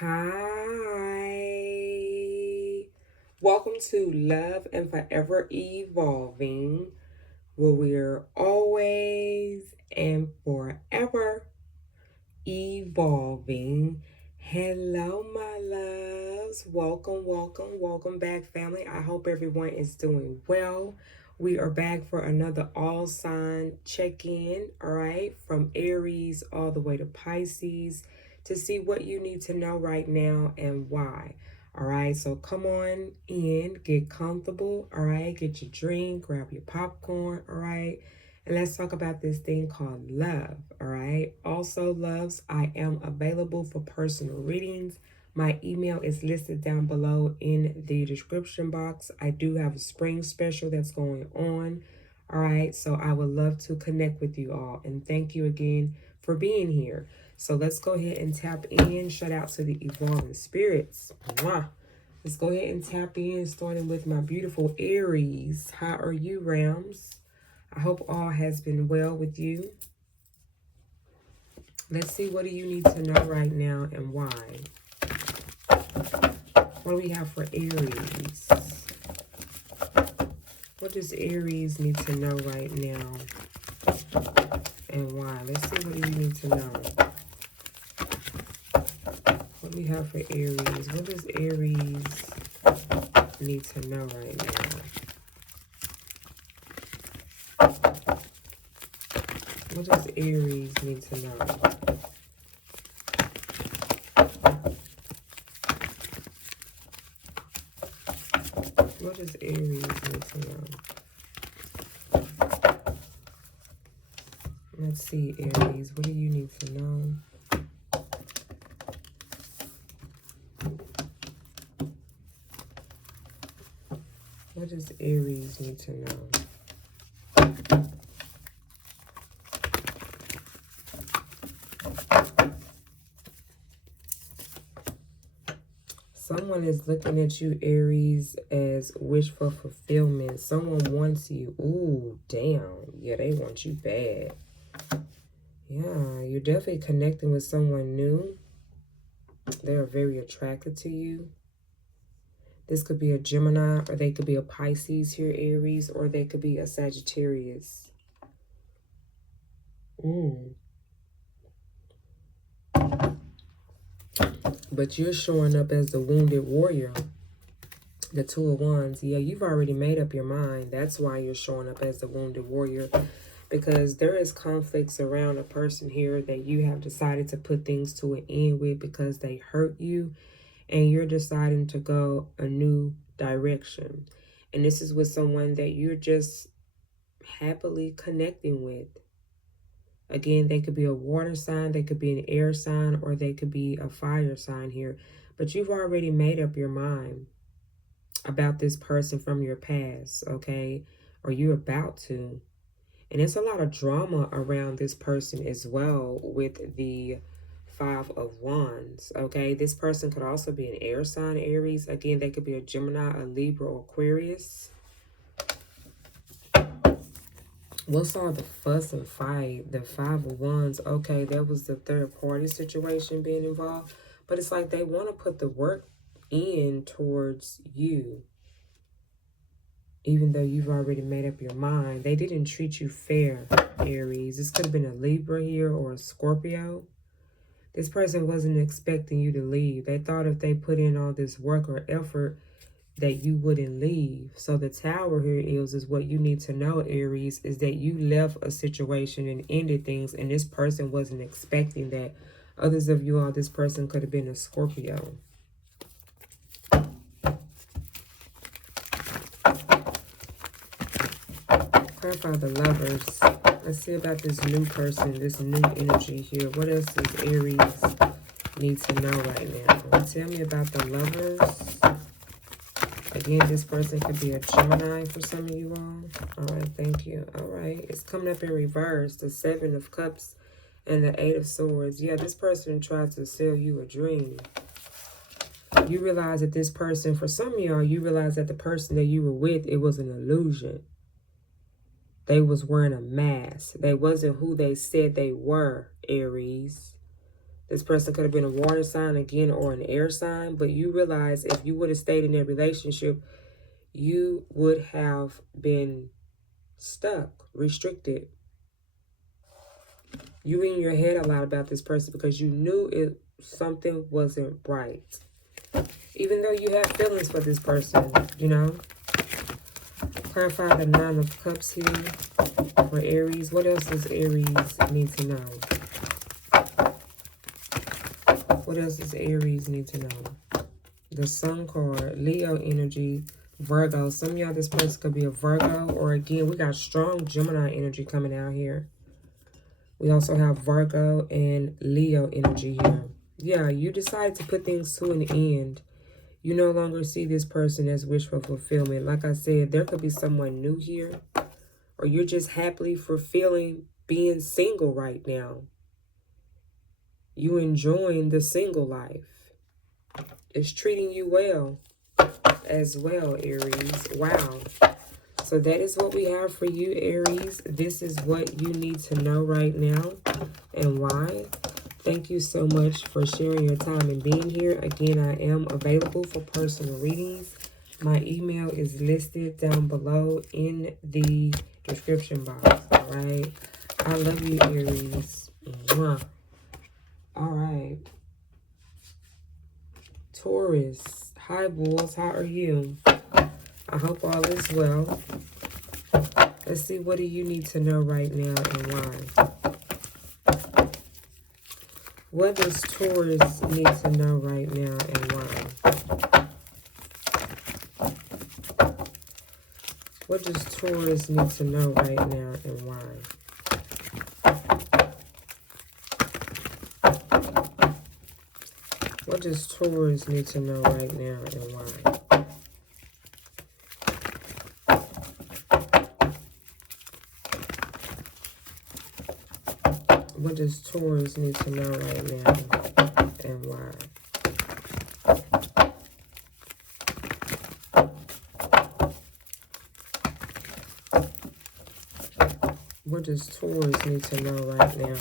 Hi. Welcome to Love and Forever Evolving, where we're always and forever evolving. Hello, my loves. Welcome back, family. I hope everyone is doing well. We are back for another all sign check in, all right, from Aries all the way to Pisces to see what you need to know right now and why. All right, so come on in, get comfortable, all right, get your drink, grab your popcorn, all right. And let's talk about this thing called love, all right? Also, loves, I am available for personal readings. My email is listed down below in the description box. I do have a spring special that's going on, all right? So I would love to connect with you all. And thank you again for being here. So let's go ahead and tap in. Shout out to the evolving spirits. Mwah. Let's go ahead and tap in, starting with my beautiful Aries. How are you, Rams? I hope all has been well with you. Let's see, what do you need to know right now and why? What do we have for Aries? What does Aries need to know right now and why? Let's see, what do you need to know? What do we have for Aries? What does Aries need to know right now? What does Aries need to know? What does Aries need to know? Let's see, Aries. What do you need to know? What does Aries need to know? Someone is looking at you, Aries, as wish for fulfillment. Someone wants you. Ooh, damn. Yeah, they want you bad. Yeah, you're definitely connecting with someone new. They are very attracted to you. This could be a Gemini, or they could be a Pisces here, Aries, or they could be a Sagittarius. But you're showing up as the wounded warrior. The Two of Wands. Yeah, you've already made up your mind. That's why you're showing up as the wounded warrior. Because there is conflicts around a person here that you have decided to put things to an end with because they hurt you. And you're deciding to go a new direction. And this is with someone that you're just happily connecting with. Again, they could be a water sign, they could be an air sign, or they could be a fire sign here. But you've already made up your mind about this person from your past, okay? Or you're about to. And there's a lot of drama around this person as well with the Five of Wands, okay? This person could also be an air sign, Aries. Again, they could be a Gemini, a Libra, or Aquarius. What's all the fuss and fight? The Five of Wands, okay, that was the third party situation being involved. But it's like they want to put the work in towards you. Even though you've already made up your mind. They didn't treat you fair, Aries. This could have been a Libra here or a Scorpio. This person wasn't expecting you to leave. They thought if they put in all this work or effort that you wouldn't leave. So the Tower here is what you need to know, Aries, is that you left a situation and ended things, and this person wasn't expecting that. Others of you all, this person could have been a Scorpio. Clarify the Lovers. Let's see about this new person, this new energy here. What else does Aries need to know right now? Tell me about the Lovers. Again, this person could be a Gemini for some of you all. All right, thank you. All right, it's coming up in reverse. The Seven of Cups and the Eight of Swords. Yeah, this person tried to sell you a dream. You realize that this person, for some of y'all, you realize that the person that you were with, it was an illusion. They was wearing a mask. They wasn't who they said they were, Aries. This person could have been a water sign again or an air sign, but you realize if you would have stayed in that relationship, you would have been stuck, restricted. You were in your head a lot about this person because you knew something wasn't right. Even though you have feelings for this person, you know. Clarify the Nine of Cups here for Aries. What else does Aries need to know? What else does Aries need to know? The Sun card, Leo energy, Virgo. Some of y'all, this person could be a Virgo. Or again, we got strong Gemini energy coming out here. We also have Virgo and Leo energy here. Yeah, you decided to put things to an end. You no longer see this person as wishful fulfillment. Like I said, there could be someone new here. Or you're just happily fulfilling being single right now. You enjoying the single life. It's treating you well as well, Aries. Wow. So that is what we have for you, Aries. This is what you need to know right now and why. Thank you so much for sharing your time and being here. Again, I am available for personal readings. My email is listed down below in the description box. All right. I love you, Aries. Mwah. All right. Taurus. Hi, Bulls. How are you? I hope all is well. Let's see, what do you need to know right now and why? What does Taurus need to know right now and why? What does Taurus need to know right now and why? What does Taurus need to know right now and why? What does Taurus need to know right now and why? What does Taurus need to know right now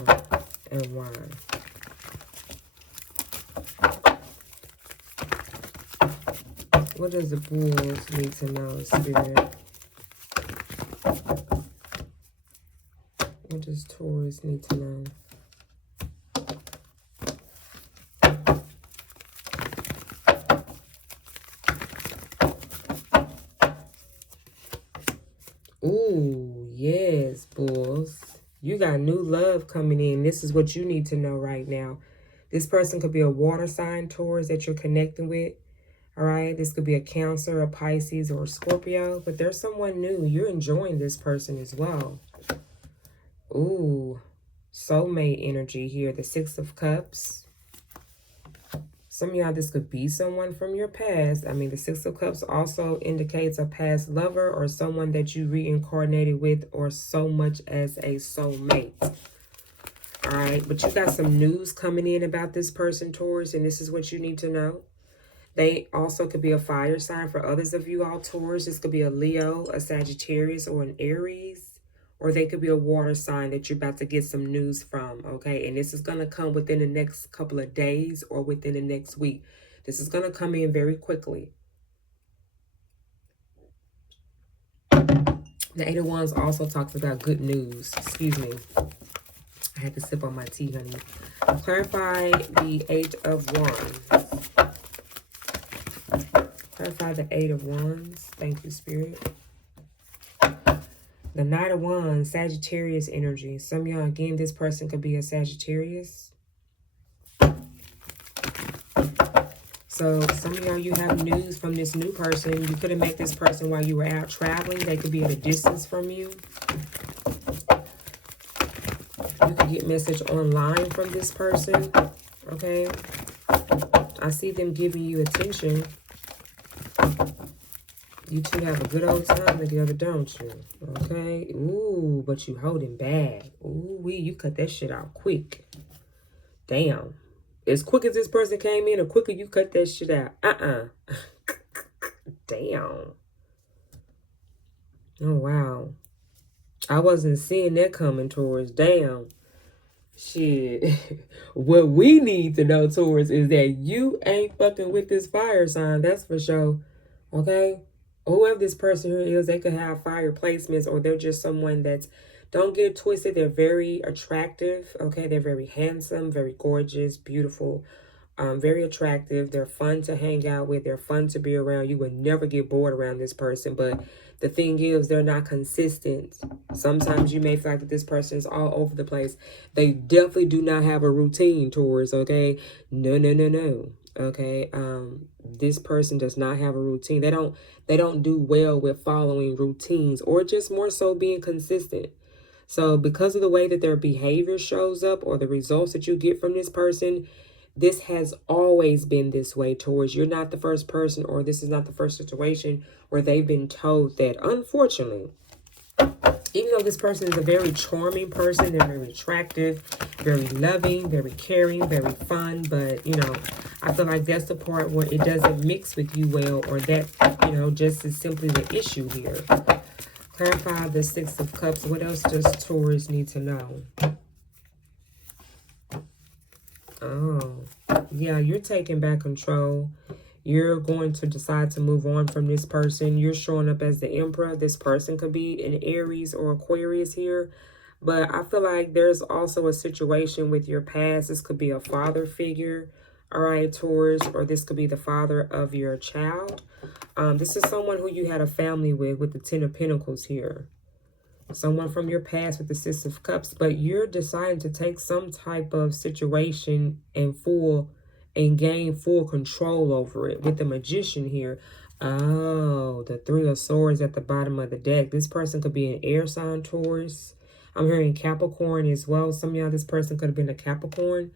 and why? What does the Bulls need to know, Spirit? What does Taurus need to know? Ooh, yes, Bulls. You got new love coming in. This is what you need to know right now. This person could be a water sign, Taurus, that you're connecting with. All right, this could be a Cancer, a Pisces, or a Scorpio. But there's someone new. You're enjoying this person as well. Ooh, soulmate energy here. The Six of Cups. Some of y'all, this could be someone from your past. I mean, the Six of Cups also indicates a past lover or someone that you reincarnated with or so much as a soulmate. All right, but you got some news coming in about this person, Taurus, and this is what you need to know. They also could be a fire sign for others of you all, Taurus. This could be a Leo, a Sagittarius, or an Aries. Or they could be a water sign that you're about to get some news from, okay? And this is going to come within the next couple of days or within the next week. This is going to come in very quickly. The Eight of Wands also talks about good news. Excuse me. I had to sip on my tea, honey. Clarify the Eight of Wands. Clarify the Eight of Wands. Thank you, Spirit. The Knight of Wands, Sagittarius energy. Some of y'all, again, this person could be a Sagittarius. So some of y'all, you have news from this new person. You could have met this person while you were out traveling. They could be at a distance from you. You could get message online from this person. Okay. I see them giving you attention. You two have a good old time together, don't you? Okay. Ooh, but you holding bad. Ooh, you cut that shit out quick. Damn. As quick as this person came in, the quicker you cut that shit out. Damn. Oh, wow. I wasn't seeing that coming, Taurus. Damn. Shit. What we need to know, Taurus, is that you ain't fucking with this fire sign. That's for sure. Okay? Whoever this person here is, they could have fire placements, or they're just someone that's, don't get it twisted, they're very attractive. Okay? They're very handsome, very gorgeous, beautiful, very attractive. They're fun to hang out with. They're fun to be around. You would never get bored around this person. But the thing is, they're not consistent. Sometimes you may feel like that this person is all over the place. They definitely do not have a routine, Taurus, okay? No, no, no, no. Okay. This person does not have a routine. They don't do well with following routines, or just more so being consistent. So because of the way that their behavior shows up, or the results that you get from this person, this has always been this way, Taurus. You're not the first person, or this is not the first situation where they've been told that. Unfortunately, even though this person is a very charming person, they're very attractive, very loving, very caring, very fun, but, you know, I feel like that's the part where it doesn't mix with you well, or that, you know, just is simply the issue here. Clarify the Six of Cups. What else does Taurus need to know? Oh, yeah, you're taking back control. You're going to decide to move on from this person. You're showing up as the Emperor. This person could be an Aries or Aquarius here. But I feel like there's also a situation with your past. This could be a father figure, all right, Taurus, or this could be the father of your child. This is someone who you had a family with the Ten of Pentacles here. Someone from your past with the Six of Cups, but you're deciding to take some type of situation and gain full control over it with the Magician here. Oh, the Three of Swords at the bottom of the deck. This person could be an air sign, Taurus. I'm hearing Capricorn as well. Some of y'all, this person could have been a Capricorn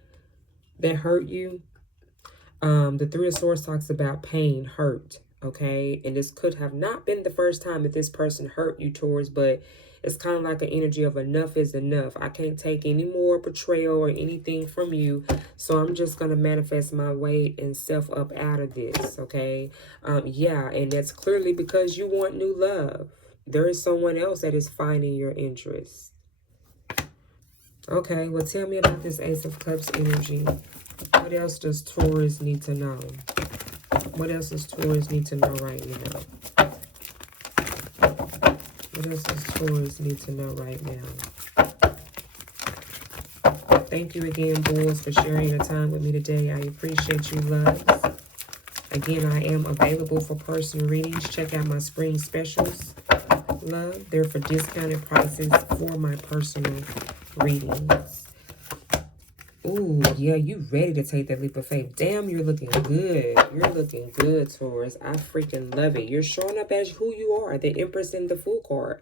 that hurt you. The Three of Swords talks about pain, hurt, okay? And this could have not been the first time that this person hurt you, Taurus, but it's kind of like an energy of enough is enough. I can't take any more betrayal or anything from you, so I'm just going to manifest my weight and self up out of this, okay? Yeah, and that's clearly because you want new love. There is someone else that is finding your interest. Okay, well, tell me about this Ace of Cups energy. What else does Taurus need to know? What else does Taurus need to know right now? What else does Taurus need to know right now? Thank you again, Bulls, for sharing your time with me today. I appreciate you, loves. Again, I am available for personal readings. Check out my spring specials, love. They're for discounted prices for my personal readings. Ooh, yeah, you ready to take that leap of faith. Damn, you're looking good. You're looking good, Taurus. I freaking love it. You're showing up as who you are. The Empress and the Fool card.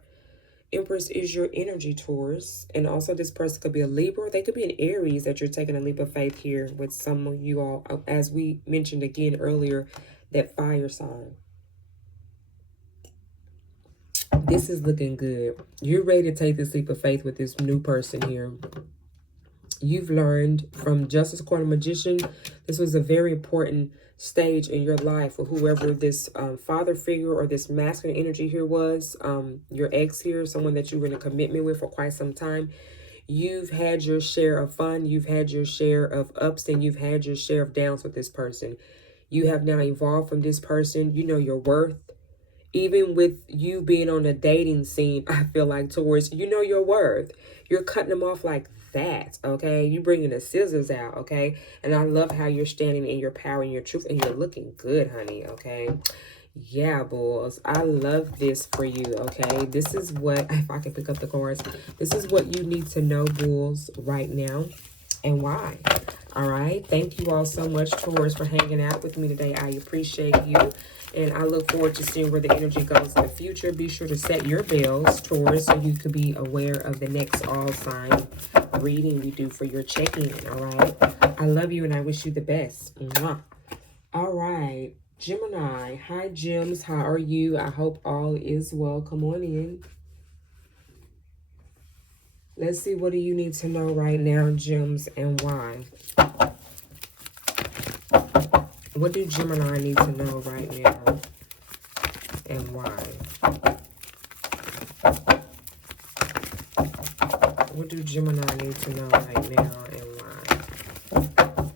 Empress is your energy, Taurus. And also this person could be a Libra. They could be an Aries that you're taking a leap of faith here with some of you all. As we mentioned again earlier, that fire sign. This is looking good. You're ready to take this leap of faith with this new person here. You've learned from Justice Card and Magician. This was a very important stage in your life for whoever this father figure or this masculine energy here was. Your ex here, someone that you were in a commitment with for quite some time. You've had your share of fun. You've had your share of ups, and you've had your share of downs with this person. You have now evolved from this person. You know your worth. Even with you being on the dating scene, I feel like, Taurus, you know your worth. You're cutting them off like that, okay? You bringing the scissors out, okay? And I love how you're standing in your power and your truth, and you're looking good, honey, okay? Yeah, Bulls, I love this for you, okay? This is what, if I can pick up the cards, this is what you need to know, Bulls, right now, and why. All right, thank you all so much, Taurus, for hanging out with me today. I appreciate you. And I look forward to seeing where the energy goes in the future. Be sure to set your bells, Taurus, so you could be aware of the next all sign reading we do for your check-in, all right? I love you and I wish you the best. Mwah. All right, Gemini. Hi, Gems. How are you? I hope all is well. Come on in. Let's see, what do you need to know right now, Gems, and why? What do Gemini need to know right now, and why? What What do Gemini need to know right now and why?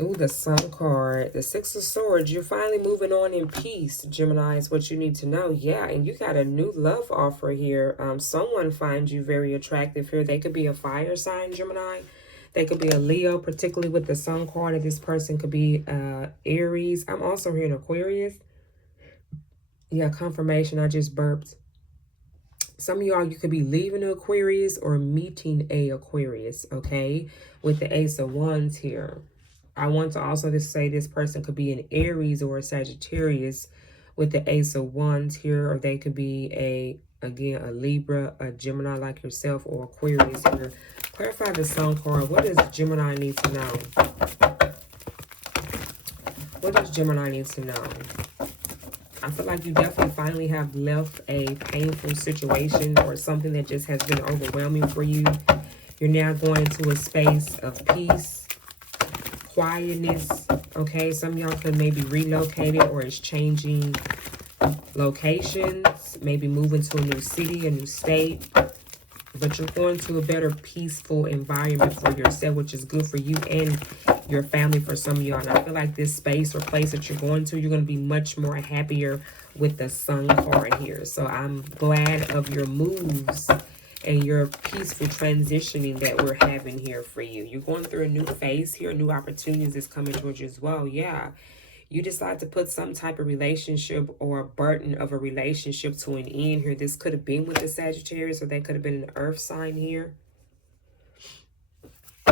Ooh, the Sun card. The Six of Swords. You're finally moving on in peace, Gemini, is what you need to know. Yeah, and you got a new love offer here. Someone finds you very attractive here. They could be a fire sign, Gemini. They could be a Leo, particularly with the Sun card. Or this person could be Aries. I'm also hearing Aquarius. Yeah, confirmation. I just burped. Some of y'all, you could be leaving an Aquarius or meeting a Aquarius, okay? With the Ace of Wands here. I want to also just say this person could be an Aries or a Sagittarius with the Ace of Wands here, or they could be again, a Libra, a Gemini like yourself, or Aquarius here. Clarify the Sun card. What does Gemini need to know? What does Gemini need to know? I feel like you definitely finally have left a painful situation or something that just has been overwhelming for you. You're now going into a space of peace, quietness, okay? Some of y'all could maybe relocate it or is changing locations, maybe moving to a new city, a new state. But you're going to a better peaceful environment for yourself, which is good for you and your family for some of y'all. And I feel like this space or place that you're going to, you're going to be much more happier with the Sun card here. So I'm glad of your moves and your peaceful transitioning that we're having here for you. You're going through a new phase here, new opportunities is coming towards you as well. Yeah. You decide to put some type of relationship or a burden of a relationship to an end here. This could have been with the Sagittarius, or they could have been an earth sign here.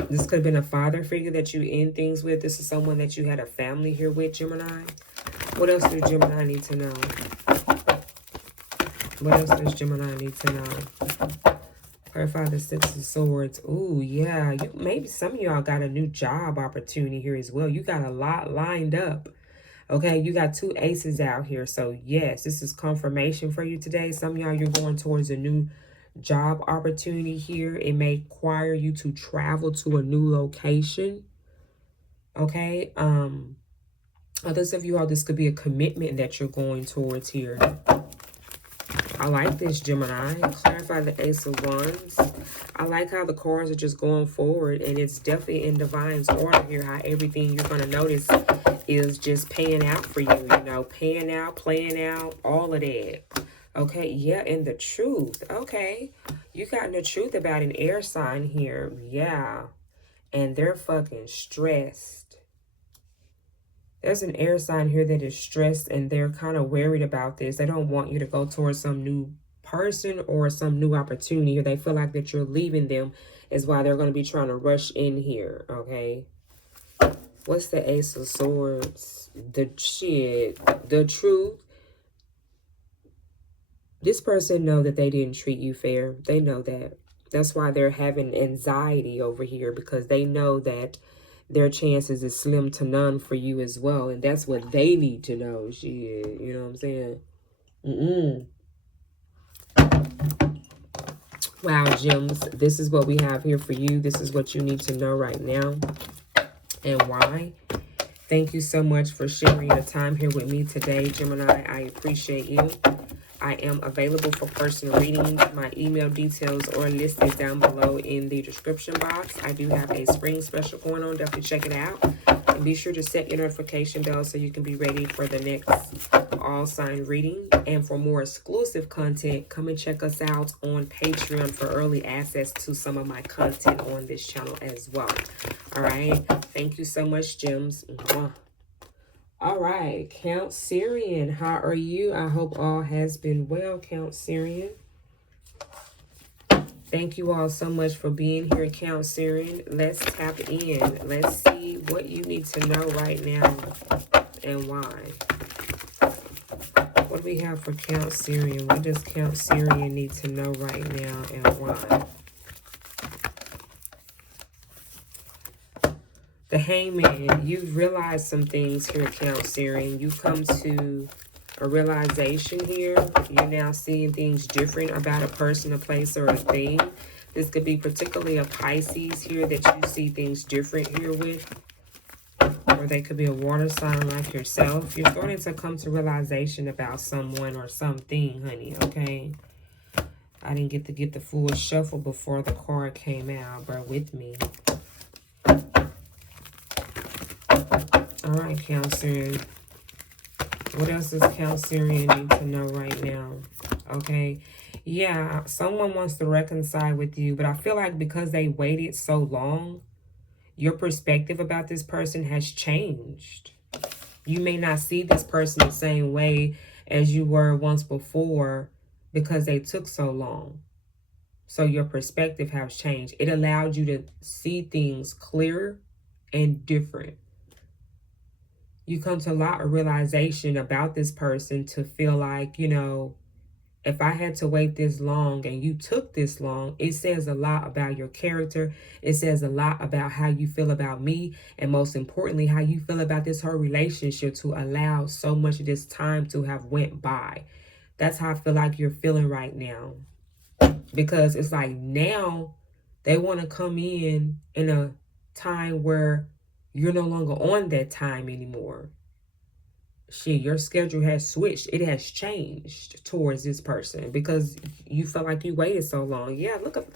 This could have been a father figure that you end things with. This is someone that you had a family here with, Gemini. What else does Gemini need to know? What else does Gemini need to know? Clarify the Six of Swords. Ooh, yeah. Maybe some of y'all got a new job opportunity here as well. You got a lot lined up. Okay, you got two aces out here. So, yes, this is confirmation for you today. Some of y'all, you're going towards a new job opportunity here. It may require you to travel to a new location. Okay. Others of you all, this could be a commitment that you're going towards here. I like this, Gemini. Clarify the Ace of Wands. I like how the cards are just going forward, and it's definitely in divine's order here, how everything you're going to notice is just paying out for you, you know, paying out, playing out, all of that. Okay, yeah, and the truth. Okay, you got the truth about an air sign here. Yeah, and they're fucking stressed. There's an air sign here that is stressed, and they're kind of worried about this. They don't want you to go towards some new person or some new opportunity, or they feel like that you're leaving them is why they're going to be trying to rush in here, okay? What's the Ace of Swords? The truth. This person know that they didn't treat you fair. They know that. That's why they're having anxiety over here, because they know that their chances is slim to none for you as well. And that's what they need to know. Shit, you know what I'm saying? Wow, gems. This is what we have here for you. This is what you need to know right now. And why? Thank you so much for sharing your time here with me today, Gemini. I appreciate you. I am available for personal readings. My email details are listed down below in the description box. I do have a spring special going on. Definitely check it out. And be sure to set your notification bell so you can be ready for the next all sign reading. And for more exclusive content, come and check us out on Patreon for early access to some of my content on this channel as well. All right. Thank you so much, gems. Mwah. All right, Count Syrian, how are you? I hope all has been well, Count Syrian. Thank you all so much for being here, Count Syrian. Let's tap in. Let's see what you need to know right now and why. What do we have for Count Syrian? What does Count Syrian need to know right now and why? The Hangman, you've realized some things here, Count Syrian. You've come to a realization here. You're now seeing things different about a person, a place, or a thing. This could be particularly a Pisces here that you see things different here with. Or they could be a water sign like yourself. You're starting to come to realization about someone or something, honey, okay? I didn't get the full shuffle before the card came out. Bear with me. All right, Cancerian. What else does Cancerian need to know right now? Okay. Yeah, someone wants to reconcile with you, but I feel like because they waited so long, your perspective about this person has changed. You may not see this person the same way as you were once before because they took so long. So your perspective has changed. It allowed you to see things clearer and different. You come to a lot of realization about this person to feel like, you know, if I had to wait this long and you took this long, it says a lot about your character. It says a lot about how you feel about me. And most importantly, how you feel about this whole relationship to allow so much of this time to have went by. That's how I feel like you're feeling right now. Because it's like now they want to come in a time where you're no longer on that time anymore. Shit, your schedule has switched. It has changed towards this person because you felt like you waited so long. Yeah, look up.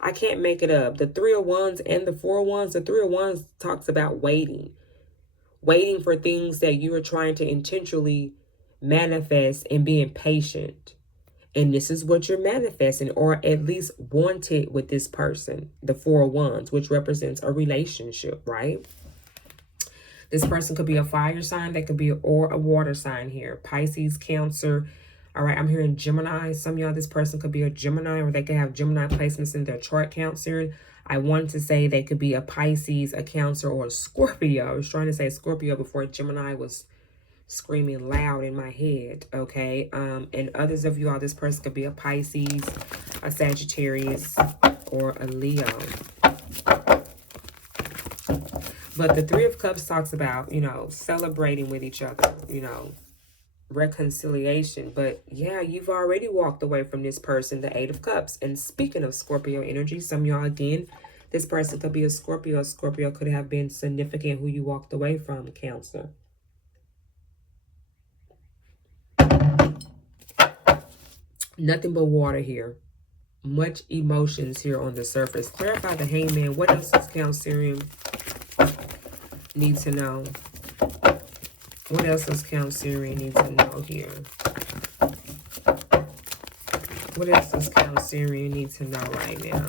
I can't make it up. The 3 of Wands and the 4 of Wands. The 3 of Wands talks about waiting. Waiting for things that you are trying to intentionally manifest and being patient. And this is what you're manifesting or at least wanted with this person. The 4 of Wands, which represents a relationship, right? This person could be a fire sign. That could be or a water sign here. Pisces, Cancer. All right, I'm hearing Gemini. Some of y'all, this person could be a Gemini or they could have Gemini placements in their chart, Cancer. I wanted to say they could be a Pisces, a Cancer, or a Scorpio. I was trying to say Scorpio before Gemini was screaming loud in my head, okay? And others of you all, this person could be a Pisces, a Sagittarius, or a Leo. But the 3 of Cups talks about, you know, celebrating with each other, you know, reconciliation. But yeah, you've already walked away from this person, the 8 of Cups. And speaking of Scorpio energy, some of y'all, again, this person could be a Scorpio. A Scorpio could have been significant who you walked away from, Cancer. Nothing but water here. Much emotions here on the surface. Clarify the Hangman. What else does Cancerian need to know? What else does Cancerian need to know here? What else does Cancerian need to know right now?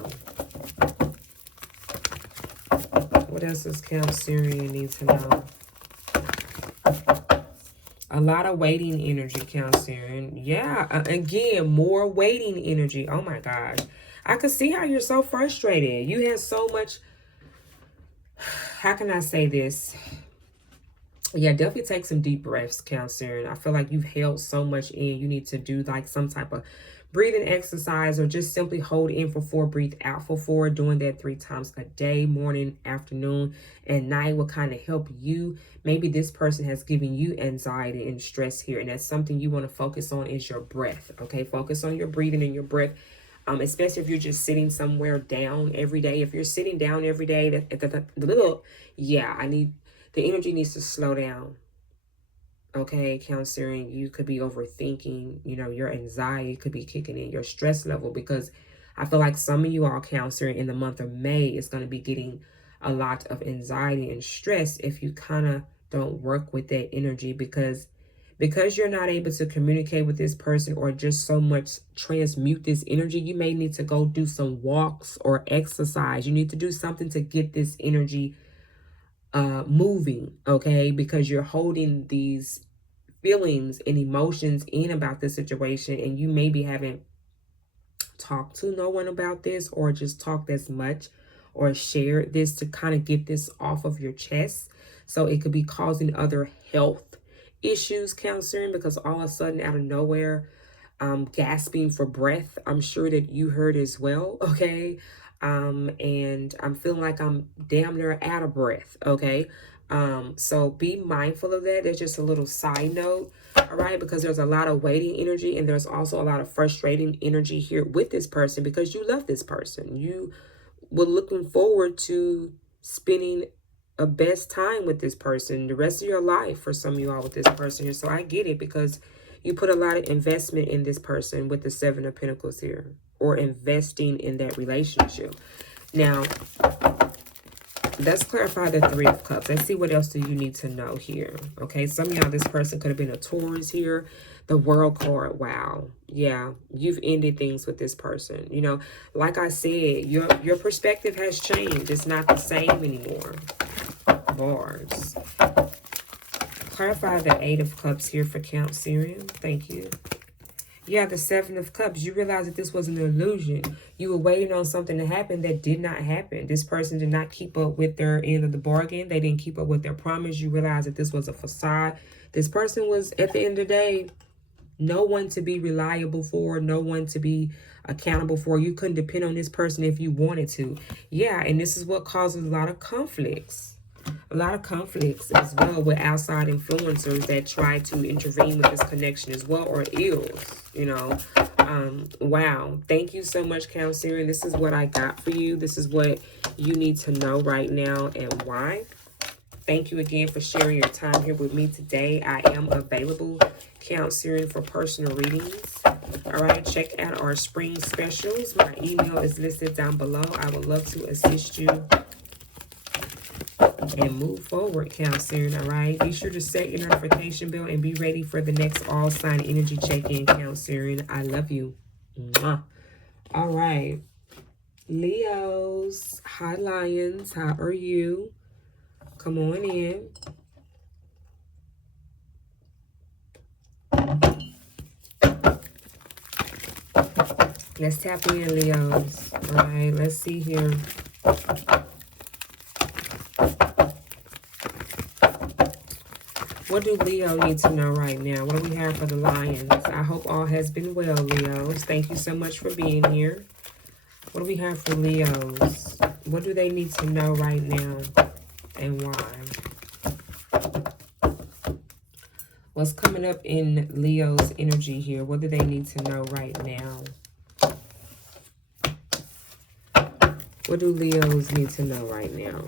What else does Cancerian need to know? A lot of waiting energy, Cancerian. Yeah, again, more waiting energy. Oh my gosh. I could see how you're so frustrated. You have so much... How can I say this? Yeah, definitely take some deep breaths, Cancerian. I feel like you've held so much in. You need to do like some type of breathing exercise or just simply hold in for 4, breathe out for 4. Doing that 3 times a day, morning, afternoon, and night will kind of help you. Maybe this person has given you anxiety and stress here, and that's something you want to focus on is your breath, okay? Focus on your breathing and your breath, especially if you're just sitting somewhere down every day. If you're sitting down every day, yeah, the energy needs to slow down. Okay, Cancerian, you could be overthinking, you know, your anxiety could be kicking in, your stress level, because I feel like some of you all, Cancerian, in the month of May is going to be getting a lot of anxiety and stress if you kind of don't work with that energy, because you're not able to communicate with this person or just so much transmute this energy. You may need to go do some walks or exercise. You need to do something to get this energy moving, okay? Because you're holding these feelings and emotions in about the situation, and you maybe haven't talked to no one about this or just talked as much or shared this to kind of get this off of your chest. So it could be causing other health issues, Cancerian, because all of a sudden out of nowhere, gasping for breath, I'm sure that you heard as well, okay? And I'm feeling like I'm damn near out of breath, okay? So be mindful of that. There's just a little side note, all right? Because there's a lot of waiting energy, and there's also a lot of frustrating energy here with this person because you love this person. You were looking forward to spending a best time with this person the rest of your life for some of you all with this person here. So I get it because you put a lot of investment in this person with the 7 of Pentacles here. or investing in that relationship. Now, let's clarify the Three of Cups. Let's see what else do you need to know here. Okay, some of y'all, this person could have been a Taurus here. The World card, wow. Yeah, you've ended things with this person. You know, like I said, your perspective has changed. It's not the same anymore. Bars. Clarify the Eight of Cups here for Cancerian. Thank you. Yeah, the Seven of Cups. You realize that this was an illusion. You were waiting on something to happen that did not happen. This person did not keep up with their end of the bargain. They didn't keep up with their promise. You realize that this was a facade. This person was, at the end of the day, no one to be reliable for, no one to be accountable for. You couldn't depend on this person if you wanted to. Yeah, and this is what causes a lot of conflicts. A lot of conflicts as well with outside influencers that try to intervene with this connection as well, or ills, you know. Wow. Thank you so much, Cancerian. This is what I got for you. This is what you need to know right now and why. Thank you again for sharing your time here with me today. I am available, Cancerian, for personal readings. All right, check out our spring specials. My email is listed down below. I would love to assist you and move forward, Cancerian. All right, be sure to set your notification bell and be ready for the next all sign energy check-in, Cancerian. I love you. Mwah. All right, Leos. Hi, Lions. How are you? Come on in. Let's tap in, Leos. All right, let's see here. What do Leo need to know right now? What do we have for the Lions? I hope all has been well, Leos. Thank you so much for being here. What do we have for Leos? What do they need to know right now and why? What's coming up in Leo's energy here? What do they need to know right now? What do Leos need to know right now?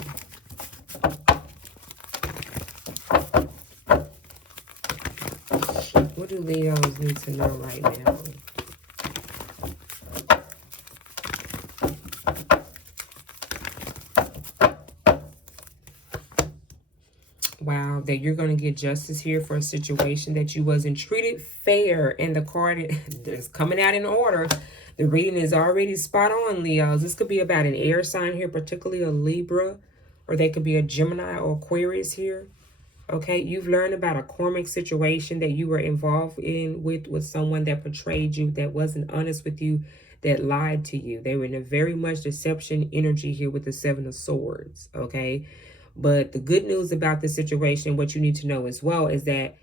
What do Leos need to know right now? Wow, that you're going to get justice here for a situation that you wasn't treated fair. And the card is coming out in order. The reading is already spot on, Leos. This could be about an air sign here, particularly a Libra. Or they could be a Gemini or Aquarius here. Okay, you've learned about a karmic situation that you were involved in with someone that portrayed you, that wasn't honest with you, that lied to you. They were in a very much deception energy here with the Seven of Swords, okay? But the good news about this situation, what you need to know as well, is that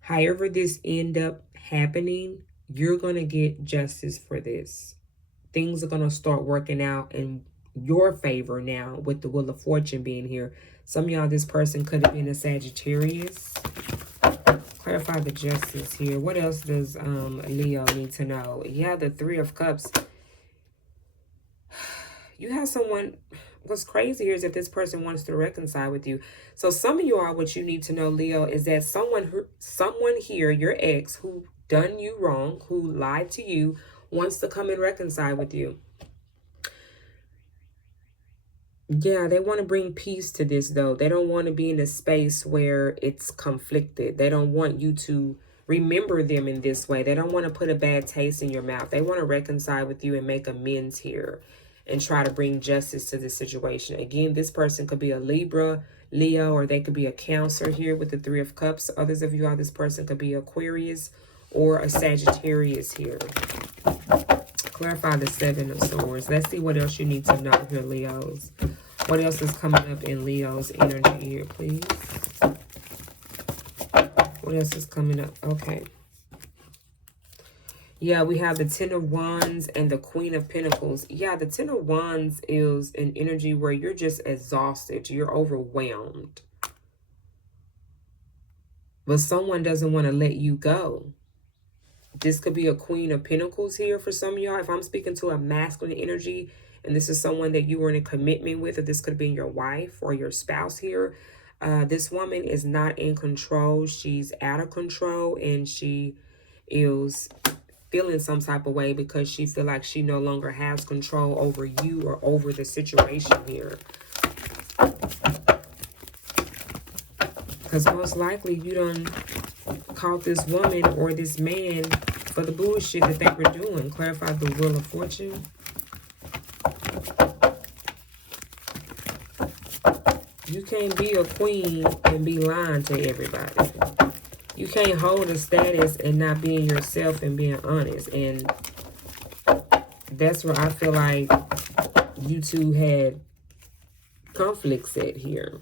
however this end up happening, you're going to get justice for this. Things are going to start working out in your favor now with the Wheel of Fortune being here. Some of y'all, this person could have been a Sagittarius. Clarify the justice here. What else does Leo need to know? Yeah, the Three of Cups. You have someone... What's crazy here is that this person wants to reconcile with you. So some of you are, what you need to know, Leo, is that someone here, your ex, who done you wrong, who lied to you, wants to come and reconcile with you. Yeah, they want to bring peace to this, though. They don't want to be in a space where it's conflicted. They don't want you to remember them in this way. They don't want to put a bad taste in your mouth. They want to reconcile with you and make amends here and try to bring justice to this situation. Again, this person could be a Libra, Leo, or they could be a Cancer here with the Three of Cups. Others of you are, this person could be Aquarius or a Sagittarius here. Clarify the Seven of Swords. Let's see what else you need to know here, Leos. What else is coming up in Leo's energy here, please? What else is coming up? Okay. Yeah, we have the Ten of Wands and the Queen of Pentacles. Yeah, the Ten of Wands is an energy where you're just exhausted. You're overwhelmed. But someone doesn't want to let you go. This could be a Queen of Pentacles here for some of y'all. If I'm speaking to a masculine energy, and this is someone that you were in a commitment with, or this could be your wife or your spouse here. This woman is not in control. She's out of control, and she is feeling some type of way because she feel like she no longer has control over you or over the situation here. Because most likely you done caught this woman or this man for the bullshit that they were doing. Clarify the Wheel of Fortune. You can't be a queen and be lying to everybody. You can't hold a status and not being yourself and being honest. And that's where I feel like you two had conflicts at here.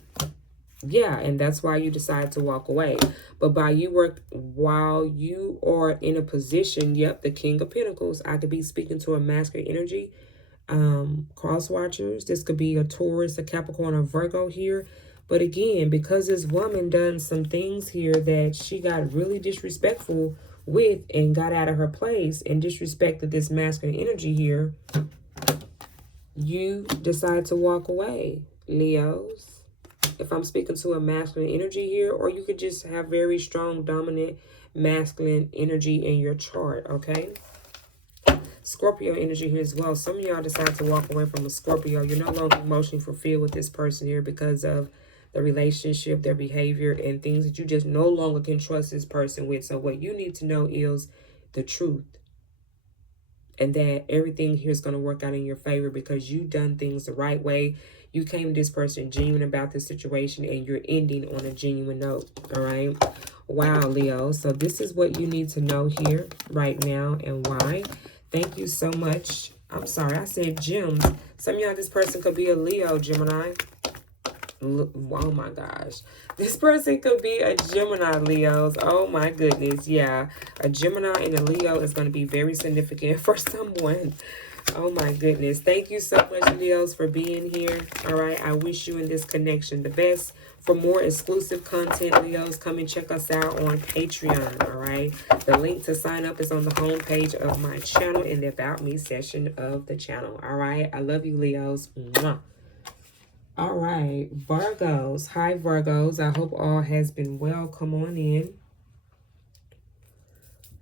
Yeah, and that's why you decided to walk away. But while you are in a position, yep, the King of Pentacles, I could be speaking to a masculine energy. Cross watchers, this could be a Taurus, a Capricorn, or Virgo here. But again, because this woman done some things here that she got really disrespectful with and got out of her place and disrespected this masculine energy here, you decide to walk away, Leos. If I'm speaking to a masculine energy here, or you could just have very strong, dominant masculine energy in your chart, okay? Scorpio energy here as well. Some of y'all decide to walk away from a Scorpio. You're no longer emotionally fulfilled with this person here because of the relationship, their behavior, and things that you just no longer can trust this person with. So what you need to know is the truth. And that everything here is going to work out in your favor because you've done things the right way. You came to this person genuine about this situation and you're ending on a genuine note. All right. Wow, Leo. So this is what you need to know here right now and why. Thank you so much. I'm sorry, I said gems. Some of y'all, this person could be a Leo, Gemini. Oh my gosh. This person could be a Gemini, Leos. Oh my goodness. Yeah. A Gemini and a Leo is going to be very significant for someone. Oh my goodness. Thank you so much, Leos, for being here. All right. I wish you and this connection the best. For more exclusive content, Leos, come and check us out on Patreon. All right. The link to sign up is on the home page of my channel in the About Me section of the channel. All right. I love you, Leos. Mwah. All right. Virgos. Hi, Virgos. I hope all has been well. Come on in.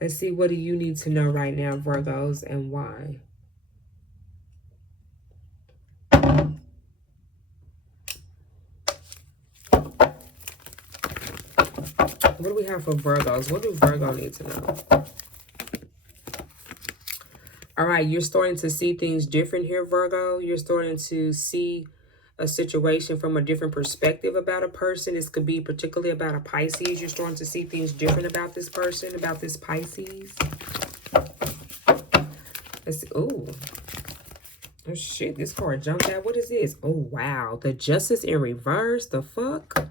Let's see. What do you need to know right now, Virgos, and why? What do we have for Virgos? What do Virgo need to know? All right, you're starting to see things different here, Virgo. You're starting to see a situation from a different perspective about a person. This could be particularly about a Pisces. You're starting to see things different about this person, about this Pisces. Let's see. Oh shit, this card jumped out. What is this? Oh, wow. The Justice in reverse. The fuck?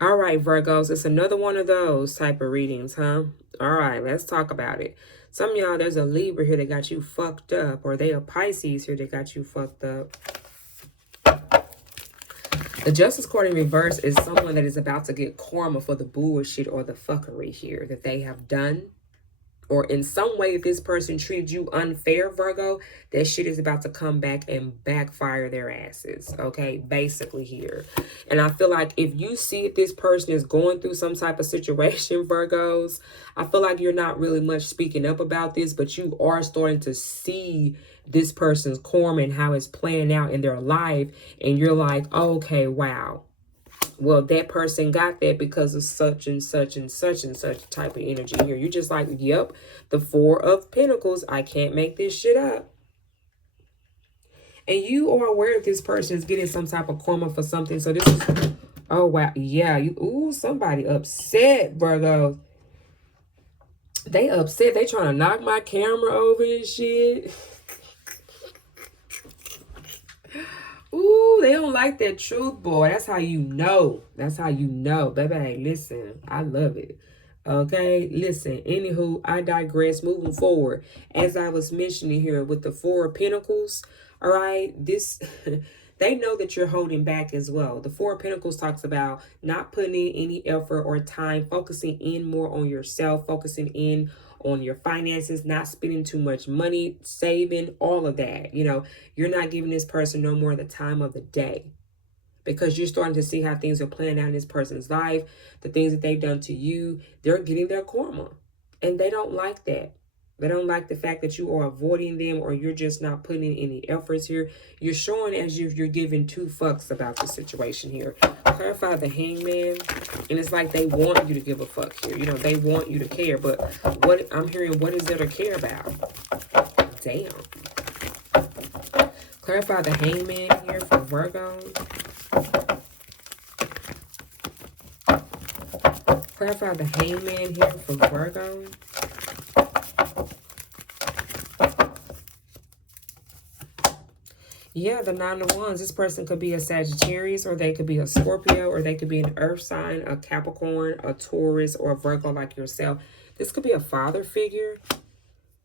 All right, Virgos, it's another one of those type of readings, huh? All right, let's talk about it. Some of y'all, there's a Libra here that got you fucked up, or they a Pisces here that got you fucked up. The Justice card in reverse is someone that is about to get karma for the bullshit or the fuckery here that they have done. Or in some way, if this person treated you unfair, Virgo, that shit is about to come back and backfire their asses, okay? Basically here. And I feel like if you see if this person is going through some type of situation, Virgos, I feel like you're not really much speaking up about this, but you are starting to see this person's karma and how it's playing out in their life. And you're like, okay, wow. Well, that person got that because of such and such and such and such type of energy here. You're just like, yep, the Four of Pentacles. I can't make this shit up. And you are aware if this person is getting some type of karma for something. So this is, oh, wow. Yeah. Ooh, somebody upset, Virgo. They upset. They trying to knock my camera over and shit. Ooh, they don't like that truth, boy. That's how you know. That's how you know. Baby, listen, I love it. Okay, listen. Anywho, I digress. Moving forward, as I was mentioning here with the Four of Pentacles, all right, this, they know that you're holding back as well. The Four of Pentacles talks about not putting in any effort or time, focusing in more on yourself, focusing in on your finances, not spending too much money, saving, all of that. You know, you're not giving this person no more the time of the day because you're starting to see how things are playing out in this person's life, the things that they've done to you. They're getting their karma. And they don't like that. They don't like the fact that you are avoiding them or you're just not putting in any efforts here. You're showing as if you're giving two fucks about the situation here. Clarify the Hangman. And it's like they want you to give a fuck here. You know, they want you to care. But what I'm hearing, what is there to care about? Damn. Clarify the Hangman here for Virgo. Clarify the Hangman here for Virgo. Yeah, the Nine of Wands. This person could be a Sagittarius, or they could be a Scorpio, or they could be an Earth sign, a Capricorn, a Taurus, or a Virgo like yourself. This could be a father figure.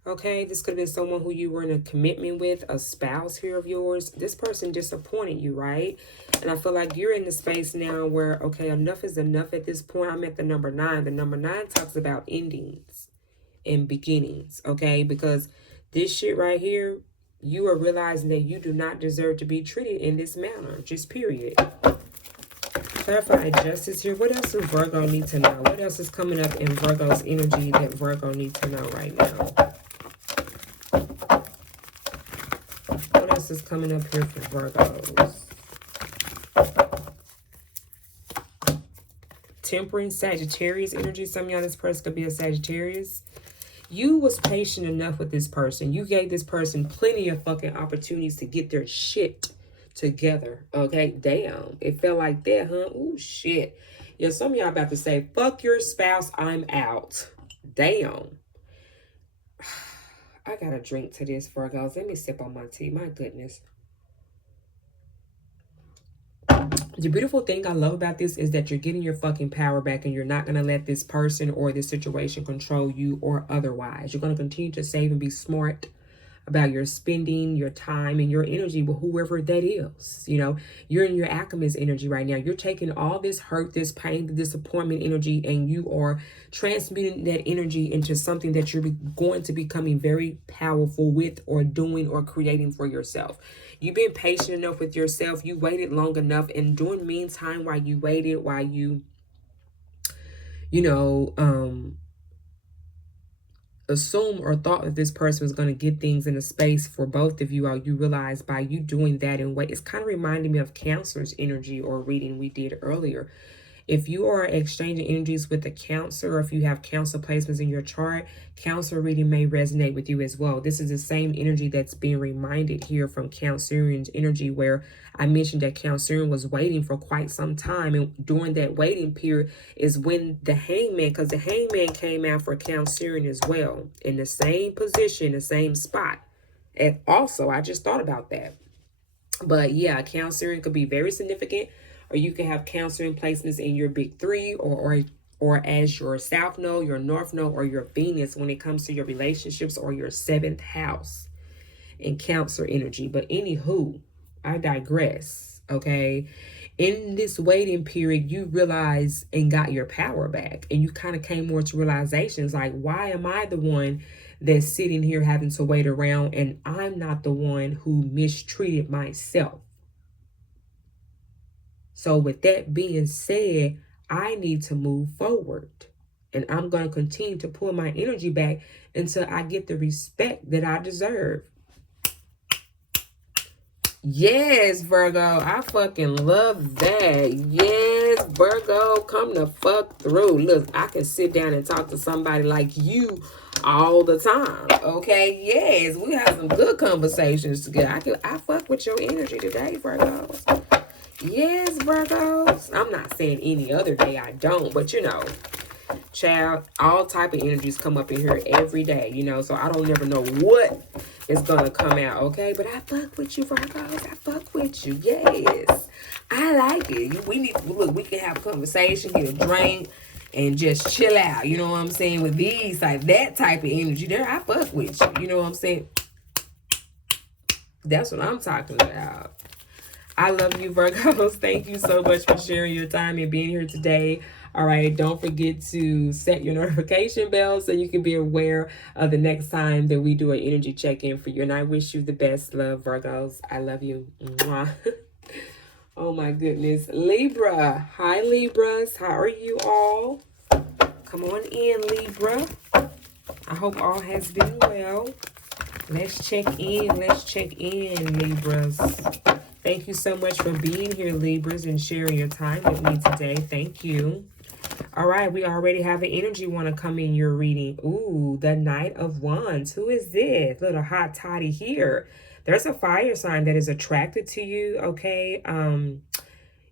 Okay, this could have been someone who you were in a commitment with, a spouse here of yours. This person disappointed you, right? And I feel like you're in the space now where, okay, enough is enough at this point. I'm at the number 9. The number 9 talks about endings and beginnings, okay? Because this shit right here, you are realizing that you do not deserve to be treated in this manner, just period. Clarify justice here. What else does Virgo need to know? What else is coming up in Virgo's energy that Virgo needs to know right now? What else is coming up here for Virgos? Temperance, Sagittarius energy. Some of y'all, this person could be a Sagittarius. You was patient enough with this person. You gave this person plenty of fucking opportunities to get their shit together. Okay, damn. It felt like that, huh? Ooh, shit. Yeah, some of y'all about to say, fuck your spouse, I'm out. Damn. I gotta drink to this, Virgos. Let me sip on my tea. My goodness. The beautiful thing I love about this is that you're getting your fucking power back and you're not going to let this person or this situation control you or otherwise. You're going to continue to save and be smart about your spending, your time, and your energy with whoever that is. You know, you're in your alchemist energy right now. You're taking all this hurt, this pain, the disappointment energy, and you are transmuting that energy into something that you're going to becoming very powerful with or doing or creating for yourself. You've been patient enough with yourself. You waited long enough. And during meantime, while you waited, while you assume or thought that this person was going to get things in a space for both of you, you realize by you doing that and wait, it's kind of reminding me of Cancer's energy or reading we did earlier. If you are exchanging energies with a Cancer, or if you have Cancer placements in your chart, Cancer reading may resonate with you as well. This is the same energy that's being reminded here from Cancerian's energy, where I mentioned that Cancerian was waiting for quite some time. And during that waiting period is when the Hangman, because the Hangman came out for Cancerian as well, in the same position, the same spot. And also, I just thought about that. But yeah, Cancerian could be very significant. Or you can have Cancerian placements in your big 3 or as your South Node, your North Node, or your Venus when it comes to your relationships or your 7th house in Cancer energy. But anywho, I digress, okay? In this waiting period, you realize and got your power back. And you kind of came more to realizations like, why am I the one that's sitting here having to wait around and I'm not the one who mistreated myself? So with that being said, I need to move forward. And I'm going to continue to pull my energy back until I get the respect that I deserve. Yes, Virgo. I fucking love that. Yes, Virgo, come the fuck through. Look, I can sit down and talk to somebody like you all the time. Okay? Yes, we have some good conversations together. I fuck with your energy today, Virgos. Yes, Virgos. I'm not saying any other day I don't, but you know, child, all type of energies come up in here every day, you know, so I don't never know what is going to come out, okay? But I fuck with you, Virgos. I fuck with you. Yes. I like it. Look, we can have a conversation, get a drink, and just chill out, you know what I'm saying? With these, like that type of energy there, I fuck with you, you know what I'm saying? That's what I'm talking about. I love you, Virgos. Thank you so much for sharing your time and being here today. All right, don't forget to set your notification bell so you can be aware of the next time that we do an energy check-in for you. And I wish you the best, love, Virgos. I love you. Mwah. Oh, my goodness. Libra. Hi, Libras. How are you all? Come on in, Libra. I hope all has been well. Let's check in. Let's check in, Libras. Thank you so much for being here, Libras, and sharing your time with me today. Thank you. All right, we already have an energy want to come in your reading. Ooh, the Knight of Wands. Who is this? Little hot toddy here. There's a fire sign that is attracted to you, okay?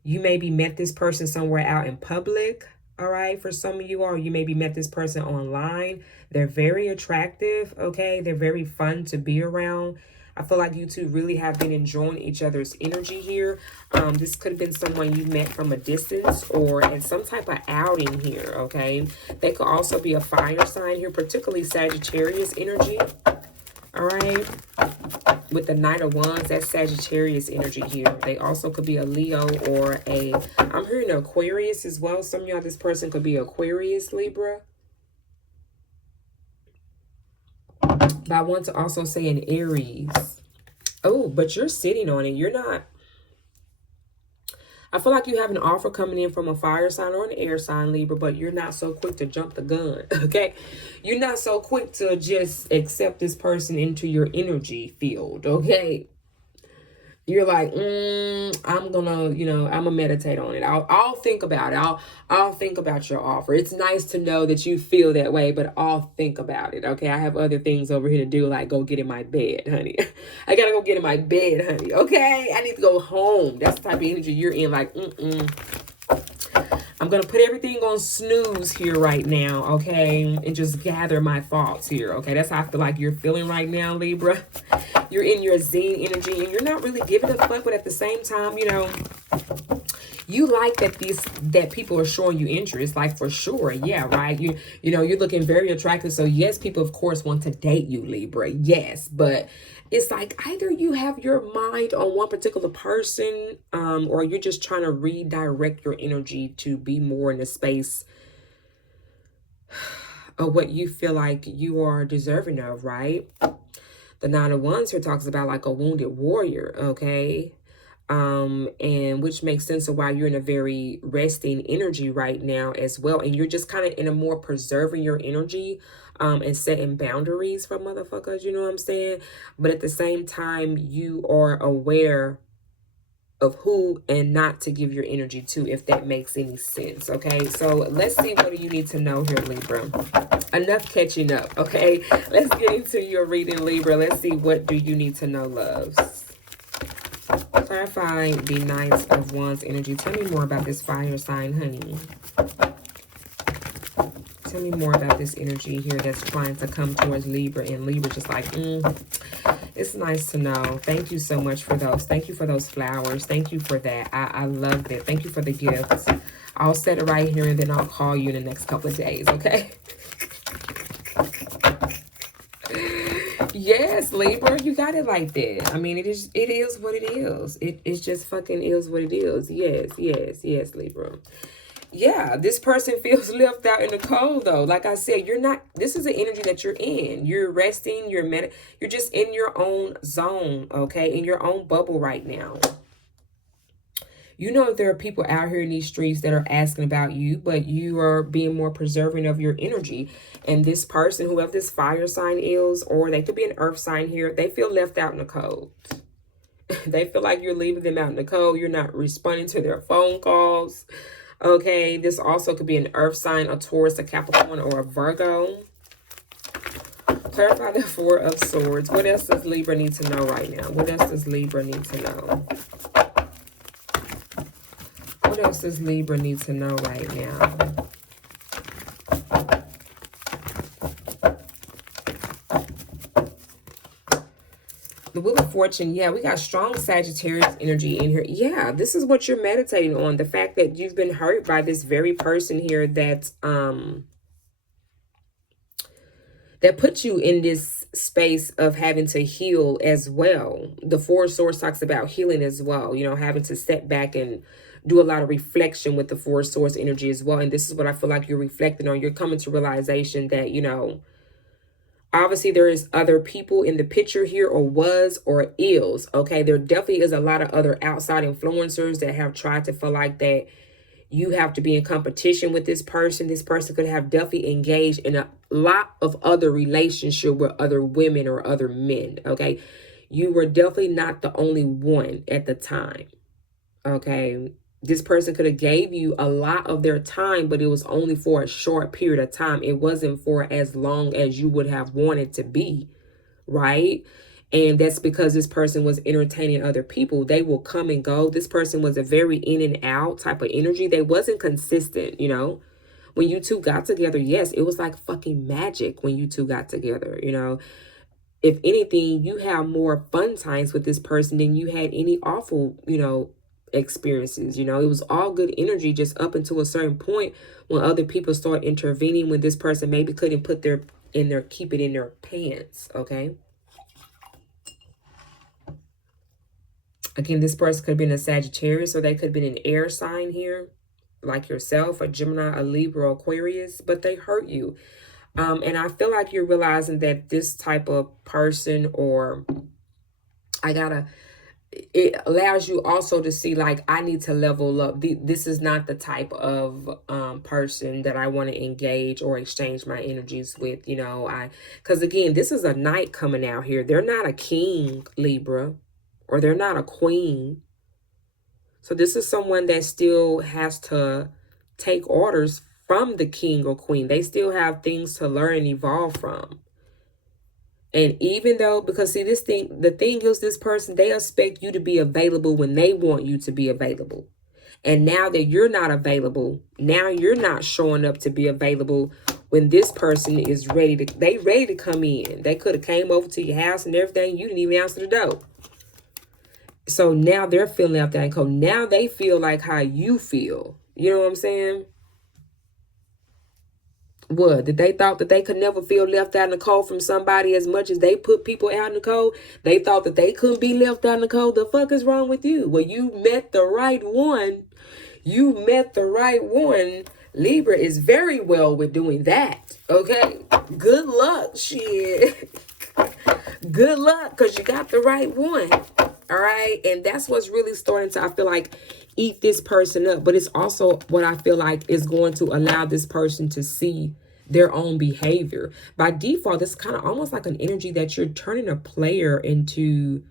You maybe met this person somewhere out in public, all right? For some of you all, you maybe met this person online. They're very attractive, okay? They're very fun to be around. I feel like you two really have been enjoying each other's energy here. This could have been someone you met from a distance or in some type of outing here, okay? They could also be a fire sign here, particularly Sagittarius energy, all right? With the Knight of Wands, that's Sagittarius energy here. They also could be a Leo or I'm hearing Aquarius as well. Some of y'all, this person could be Aquarius, Libra. But I want to also say an Aries. Oh, but you're sitting on it. You're not. I feel like you have an offer coming in from a fire sign or an air sign, Libra, but you're not so quick to jump the gun, okay? You're not so quick to just accept this person into your energy field, okay? You're like, I'm gonna, you know, I'm gonna meditate on it. I'll think about it. I'll think about your offer. It's nice to know that you feel that way, but I'll think about it. Okay, I have other things over here to do, like go get in my bed, honey. I gotta go get in my bed, honey. Okay, I need to go home. That's the type of energy you're in. Like, I'm going to put everything on snooze here right now, okay? And just gather my thoughts here, okay? That's how I feel like you're feeling right now, Libra. You're in your Zen energy, and you're not really giving a fuck, but at the same time, you know, you like that people are showing you interest, like for sure, yeah, right? You know, you're looking very attractive, so yes, people, of course, want to date you, Libra, yes, but it's like either you have your mind on one particular person or you're just trying to redirect your energy to be more in the space of what you feel like you are deserving of, right? The Nine of Wands here talks about like a wounded warrior, okay? And which makes sense of why you're in a very resting energy right now as well. And you're just kind of in a more preserving your energy and setting boundaries for motherfuckers, you know what I'm saying? But at the same time, you are aware of who and not to give your energy to, if that makes any sense, okay? So let's see, what do you need to know here, Libra? Enough catching up, okay? Let's get into your reading, Libra. Let's see, what do you need to know, loves? Clarify the Knight of Wands energy. Tell me more about this fire sign, honey. Tell me more about this energy here that's trying to come towards Libra, and Libra just like, it's nice to know. Thank you so much for those. Thank you for those flowers. Thank you for that. I love it. Thank you for the gifts. I'll set it right here, and then I'll call you in the next couple of days, okay? Yes, Libra, you got it like that. I mean, it is what it is. It's just fucking is what it is. Yes, Libra. Yeah, this person feels left out in the cold, though. Like I said, you're not, this is the energy that you're in. You're resting, you're just in your own zone, okay? In your own bubble right now. You know there are people out here in these streets that are asking about you, but you are being more preserving of your energy. And this person, whoever this fire sign is, or they could be an earth sign here, they feel left out in the cold. They feel like you're leaving them out in the cold. You're not responding to their phone calls. Okay, this also could be an earth sign, a Taurus, a Capricorn, or a Virgo. Clarify the Four of Swords. What else does Libra need to know right now? What else does Libra need to know? What else does Libra need to know right now? The Wheel of Fortune, yeah, we got strong Sagittarius energy in here. Yeah, this is what you're meditating on. The fact that you've been hurt by this very person here that puts you in this space of having to heal as well. The Four of Swords talks about healing as well, you know, having to step back and do a lot of reflection with the Four of Swords energy as well. And this is what I feel like you're reflecting on. You're coming to realization that, you know, obviously there is other people in the picture here, or was, or is, okay? There definitely is a lot of other outside influencers that have tried to feel like that you have to be in competition with this person. This person could have definitely engaged in a lot of other relationship with other women or other men, okay? You were definitely not the only one at the time, okay? This person could have gave you a lot of their time, but it was only for a short period of time. It wasn't for as long as you would have wanted to be, right? And that's because this person was entertaining other people. They will come and go. This person was a very in and out type of energy. They wasn't consistent, you know. When you two got together, yes, it was like fucking magic when you two got together, you know. If anything, you have more fun times with this person than you had any awful, you know, experiences. You know, it was all good energy just up until a certain point when other people start intervening, when this person maybe couldn't put keep it in their pants, okay? Again, this person could have been a Sagittarius, or they could have been an air sign here, like yourself, a Gemini, a Libra, Aquarius, but they hurt you. And I feel like you're realizing that this type of person, or it allows you also to see, like, I need to level up. This is not the type of person that I want to engage or exchange my energies with, you know. Because again, this is a knight coming out here. They're not a king, Libra, or they're not a queen. So this is someone that still has to take orders from the king or queen. They still have things to learn and evolve from. And even though, because see, the thing is, this person, they expect you to be available when they want you to be available. And now that you're not available, now you're not showing up to be available when this person is ready to come in. They could have came over to your house and everything. You didn't even answer the door. So now they're feeling left out in the cold. Now they feel like how you feel. You know what I'm saying? What? Did they thought that they could never feel left out in the cold from somebody as much as they put people out in the cold? They thought that they couldn't be left out in the cold? The fuck is wrong with you? Well, you met the right one. You met the right one. Libra is very well with doing that. Okay? Good luck, shit. Good luck, because you got the right one. All right? And that's what's really starting to, I feel like, eat this person up. But it's also what I feel like is going to allow this person to see their own behavior. By default, it's kind of almost like an energy that you're turning a player into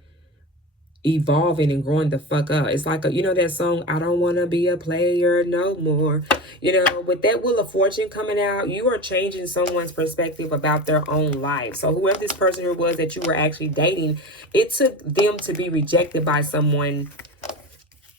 evolving and growing the fuck up. It's like, you know that song, I don't want to be a player no more. You know, with that Wheel of Fortune coming out, you are changing someone's perspective about their own life. So whoever this person here was that you were actually dating, it took them to be rejected by someone.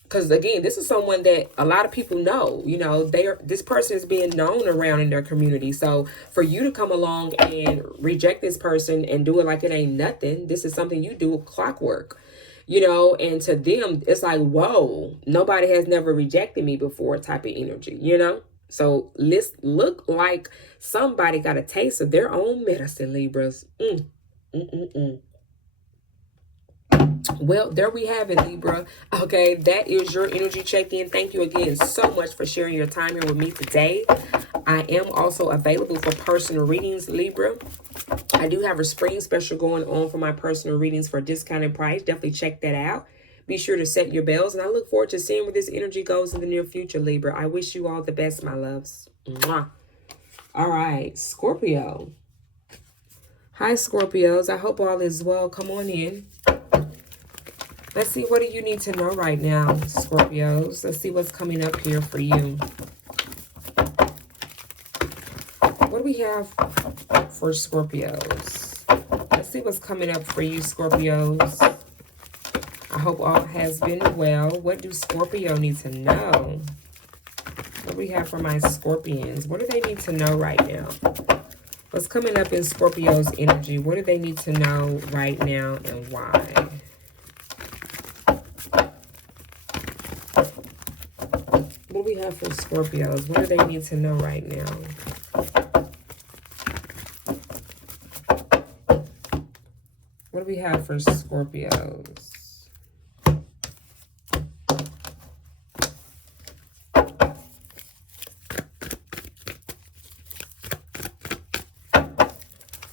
Because again, this is someone that a lot of people know, you know, this person is being known around in their community. So for you to come along and reject this person and do it like it ain't nothing, this is something you do, clockwork. You know, and to them, it's like, whoa, nobody has never rejected me before type of energy, you know? So let's look like somebody got a taste of their own medicine, Libras. Well, there we have it, Libra. Okay, that is your energy check-in. Thank you again so much for sharing your time here with me today. I am also available for personal readings, Libra. I do have a spring special going on for my personal readings for a discounted price. Definitely check that out. Be sure to set your bells, and I look forward to seeing where this energy goes in the near future, Libra. I wish you all the best, my loves. Mwah. All right, Scorpio. Hi, Scorpios. I hope all is well. Come on in. Let's see, what do you need to know right now, Scorpios? Let's see what's coming up here for you. What do we have for Scorpios? Let's see what's coming up for you, Scorpios. I hope all has been well. What do Scorpio need to know? What do we have for my Scorpions? What do they need to know right now? What's coming up in Scorpio's energy? What do they need to know right now and why? What do we have for Scorpios? What do they need to know right now? What do we have for Scorpios?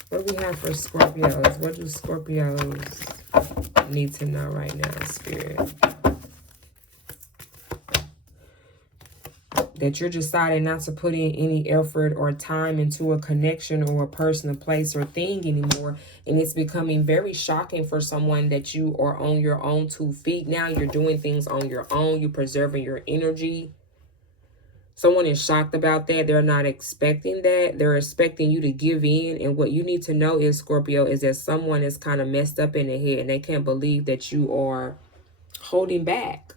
What do we have for Scorpios? What do Scorpios need to know right now, Spirit? that you're deciding not to put in any effort or time into a connection or a person, a place, or thing anymore. And it's becoming very shocking for someone that you are on your own 2 feet now. You're doing things on your own. You're preserving your energy. Someone is shocked about that. They're not expecting that. They're expecting you to give in. And what you need to know is, Scorpio, is that someone is kind of messed up in the head and they can't believe that you are holding back.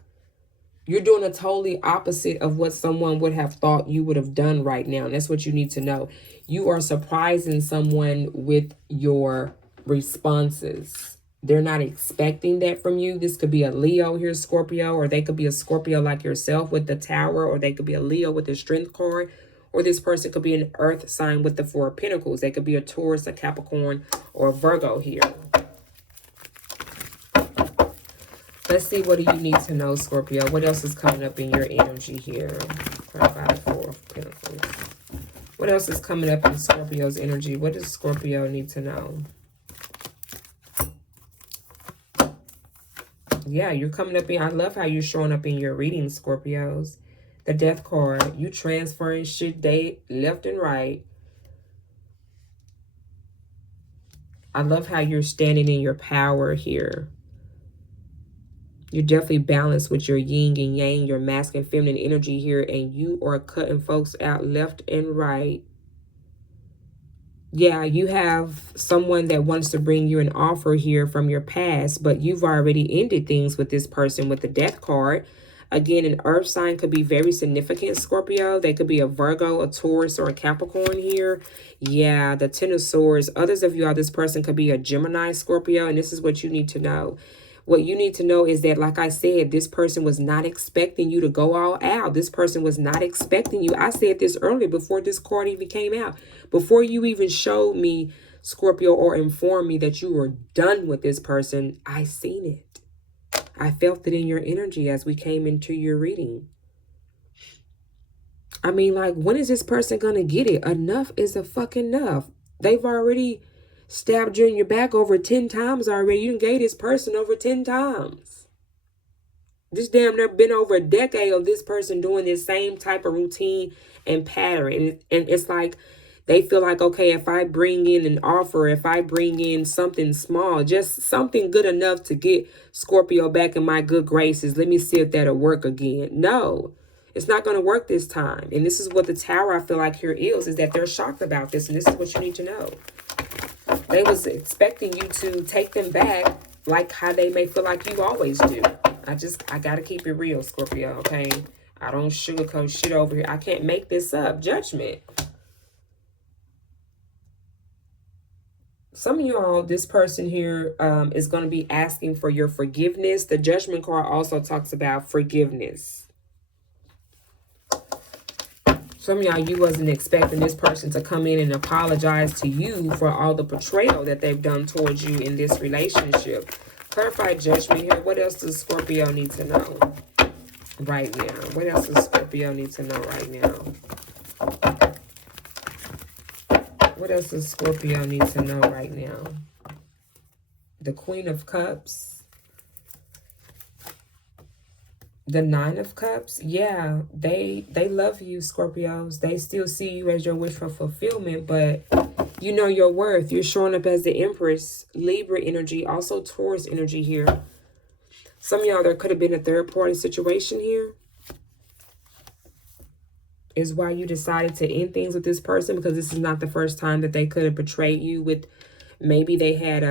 You're doing a totally opposite of what someone would have thought you would have done right now. And that's what you need to know. You are surprising someone with your responses. They're not expecting that from you. This could be a Leo here, Scorpio, or they could be a Scorpio like yourself with the Tower, or they could be a Leo with the Strength card, or this person could be an Earth sign with the 4 of Pentacles. They could be a Taurus, a Capricorn, or a Virgo here. Let's see, what do you need to know, Scorpio? What else is coming up in your energy here? Clarify the 4 of Pentacles. What else is coming up in Scorpio's energy? What does Scorpio need to know? Yeah, you're coming up in, I love how you're showing up in your readings, Scorpios. The Death card, you transferring shit left and right. I love how you're standing in your power here. You're definitely balanced with your yin and yang, your masculine and feminine energy here, and you are cutting folks out left and right. Yeah, you have someone that wants to bring you an offer here from your past, but you've already ended things with this person with the Death card. Again, an Earth sign could be very significant, Scorpio. They could be a Virgo, a Taurus, or a Capricorn here. Yeah, the Ten of Swords. Others of y'all, this person could be a Gemini, Scorpio, and this is what you need to know. What you need to know is that, like I said, this person was not expecting you to go all out. This person was not expecting you. I said this earlier before this card even came out. Before you even showed me, Scorpio, or informed me that you were done with this person, I seen it. I felt it in your energy as we came into your reading. I mean, like, when is this person going to get it? Enough is a fucking enough. They've already stabbed you in your back over 10 times already. You done gave this person over 10 times. This damn near been over a decade of this person doing this same type of routine and pattern. And it's like they feel like, okay, if I bring in an offer, if I bring in something small, just something good enough to get Scorpio back in my good graces, let me see if that'll work again. No, it's not going to work this time. And this is what the Tower, I feel like, here is that they're shocked about this. And this is what you need to know. They was expecting you to take them back like how they may feel like you always do. I got to keep it real, Scorpio, okay? I don't sugarcoat shit over here. I can't make this up. Judgment. Some of y'all, this person here is going to be asking for your forgiveness. The Judgment card also talks about forgiveness. Some of y'all, you wasn't expecting this person to come in and apologize to you for all the betrayal that they've done towards you in this relationship. Clarify Judgment here. What else does Scorpio need to know right now? What else does Scorpio need to know right now? What else does Scorpio need to know right now? The Queen of Cups. The Nine of Cups. Yeah, they love you, Scorpios. They still see you as your wish for fulfillment, but you know your worth. You're showing up as the Empress. Libra energy, also Taurus energy here. Some of y'all, there could have been a third-party situation here. Is why you decided to end things with this person, because this is not the first time that they could have betrayed you with. Maybe they had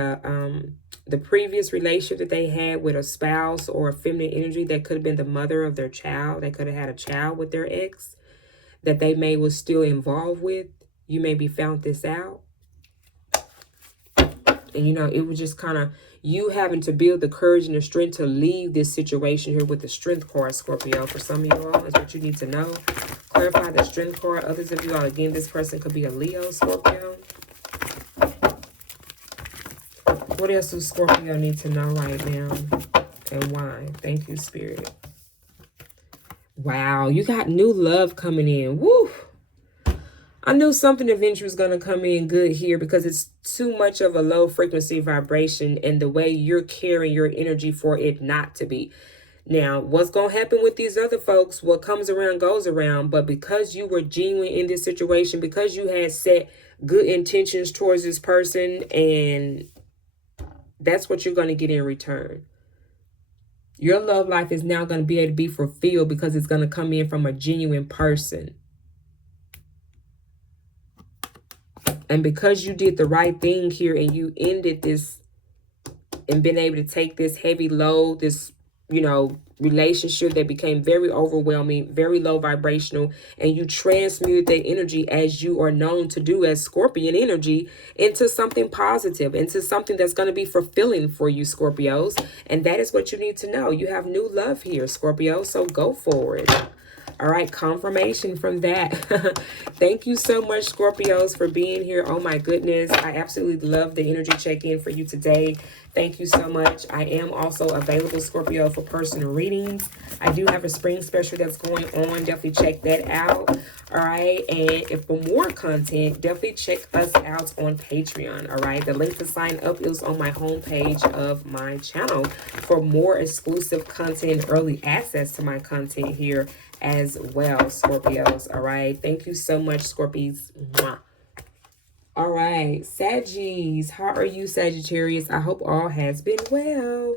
the previous relationship that they had with a spouse or a feminine energy that could have been the mother of their child. They could have had a child with their ex that they may was still involved with. You maybe found this out. And, you know, it was just kind of you having to build the courage and the strength to leave this situation here with the Strength card, Scorpio. For some of you all, is what you need to know. Clarify the Strength card. Others of you all, again, this person could be a Leo, Scorpio. What else does Scorpio need to know right now? And why? Thank you, Spirit. Wow, you got new love coming in. Woo! I knew something eventually was going to come in good here, because it's too much of a low frequency vibration and the way you're carrying your energy for it not to be. Now, what's going to happen with these other folks? What comes around goes around. But because you were genuine in this situation, because you had set good intentions towards this person, and that's what you're going to get in return. Your love life is now going to be able to be fulfilled because it's going to come in from a genuine person. And because you did the right thing here and you ended this and been able to take this heavy load, this, you know, relationship that became very overwhelming, very low vibrational, and you transmuted that energy, as you are known to do as Scorpion energy, into something positive, into something that's going to be fulfilling for you, Scorpios. And that is what you need to know. You have new love here, Scorpio, so go for it. All right, confirmation from that. Thank you so much, Scorpios, for being here. Oh my goodness, I absolutely love the energy check-in for you today. Thank you so much. I am also available, Scorpio, for personal readings. I do have a spring special that's going on. Definitely check that out. All right, and if for more content, definitely check us out on Patreon. All right, the link to sign up is on my homepage of my channel for more exclusive content, early access to my content here as well, Scorpios. All right, thank you so much, Scorpies. Mwah. All right, Saggies, how are you, Sagittarius? I hope all has been well.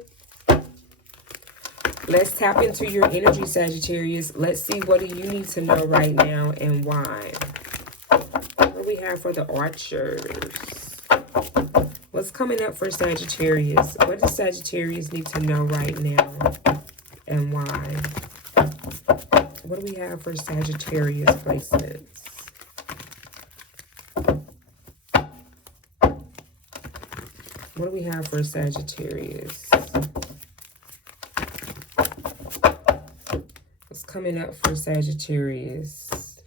Let's tap into your energy, Sagittarius. Let's see, what do you need to know right now and why? What do we have for the Archers? What's coming up for Sagittarius? What does Sagittarius need to know right now and why? What do we have for Sagittarius placements? What do we have for Sagittarius? What's coming up for Sagittarius?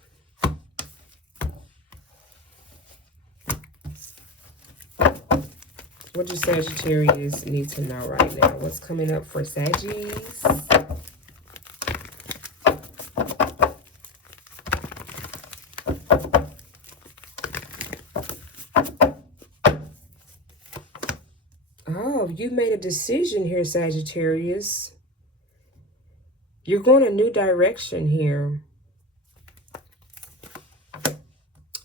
What do Sagittarius need to know right now? What's coming up for Saggies? Oh, you made a decision here, Sagittarius. You're going a new direction here.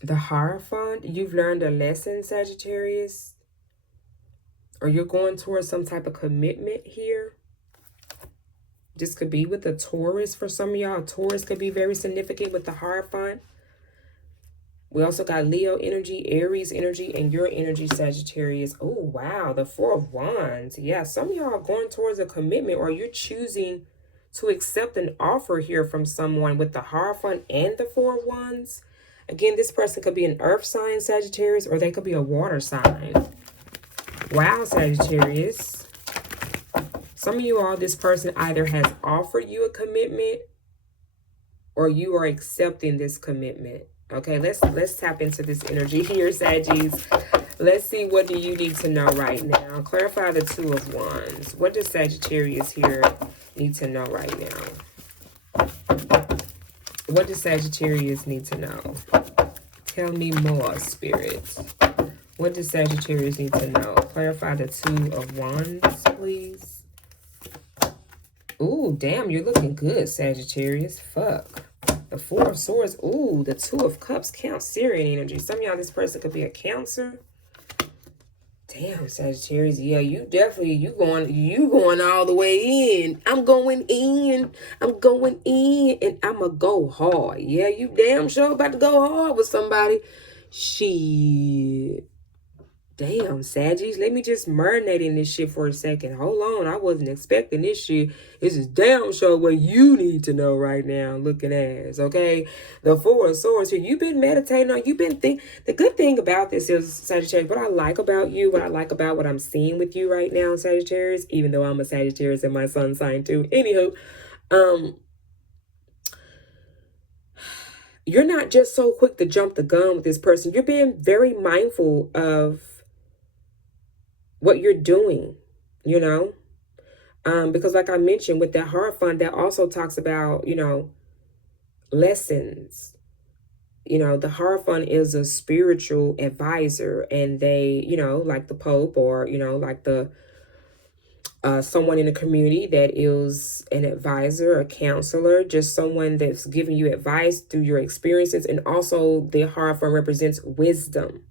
The Hierophant, you've learned a lesson, Sagittarius. Or you're going towards some type of commitment here. This could be with a Taurus for some of y'all. Taurus could be very significant with the Hierophant. We also got Leo energy, Aries energy, and your energy, Sagittarius. Oh, wow. The Four of Wands. Yeah, some of y'all are going towards a commitment, or you're choosing to accept an offer here from someone with the Hierophant and the Four of Wands. Again, this person could be an earth sign, Sagittarius, or they could be a water sign. Wow, Sagittarius. Some of you all, this person either has offered you a commitment or you are accepting this commitment. Okay, let's tap into this energy here, Saggies. Let's see, what do you need to know right now? Clarify the Two of Wands. What does Sagittarius here need to know right now? What does Sagittarius need to know? Tell me more, Spirit. What does Sagittarius need to know? Clarify the Two of Wands, please. Ooh, damn, you're looking good, Sagittarius. Fuck. The Four of Swords. Ooh, the Two of Cups. Cancerian energy. Some of y'all, this person could be a Cancer. Damn, Sagittarius. Yeah, you definitely, you going all the way in. I'm going in. I'm going in. And I'm going to go hard. Yeah, you damn sure about to go hard with somebody. Shit. Damn, Saggies, let me just marinate in this shit for a second. Hold on, I wasn't expecting this shit. This is damn sure what you need to know right now, looking ass, okay? The Four of Swords here, you've been meditating on, you've been thinking. The good thing about this is, Sagittarius, what I like about you, what I like about what I'm seeing with you right now, Sagittarius, even though I'm a Sagittarius and my sun sign too. Anywho, you're not just so quick to jump the gun with this person. You're being very mindful of what you're doing, you know, because like I mentioned with that Hierophant, that also talks about, you know, lessons. You know, the Hierophant is a spiritual advisor, and they, you know, like the Pope, or, you know, like the someone in the community that is an advisor, a counselor, just someone that's giving you advice through your experiences. And also the Hierophant represents wisdom.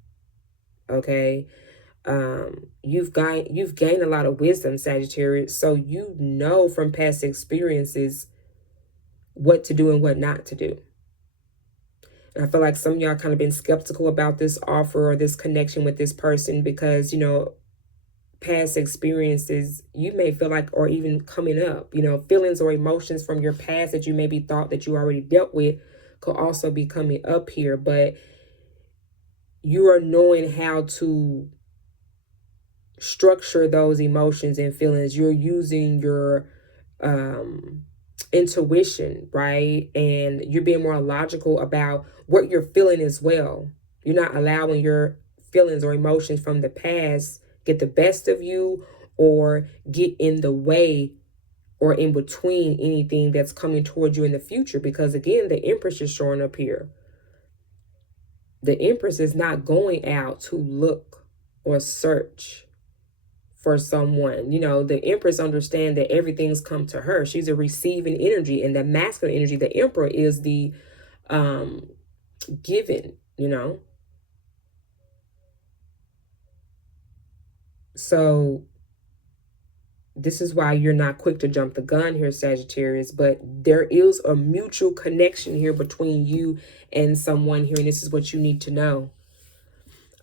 Okay. You've gained a lot of wisdom, Sagittarius. So you know from past experiences what to do and what not to do. And I feel like some of y'all kind of been skeptical about this offer or this connection with this person because, you know, past experiences you may feel like, or even coming up, you know, feelings or emotions from your past that you maybe thought that you already dealt with could also be coming up here. But you are knowing how to structure those emotions and feelings. You're using your intuition, right? And you're being more logical about what you're feeling as well. You're not allowing your feelings or emotions from the past get the best of you or get in the way or in between anything that's coming towards you in the future. Because again, the Empress is showing up here. The Empress is not going out to look or search for someone. You know, the Empress understands that everything's come to her. She's a receiving energy, and the masculine energy, the Emperor, is the given, you know. So this is why you're not quick to jump the gun here, Sagittarius, but there is a mutual connection here between you and someone here, and this is what you need to know.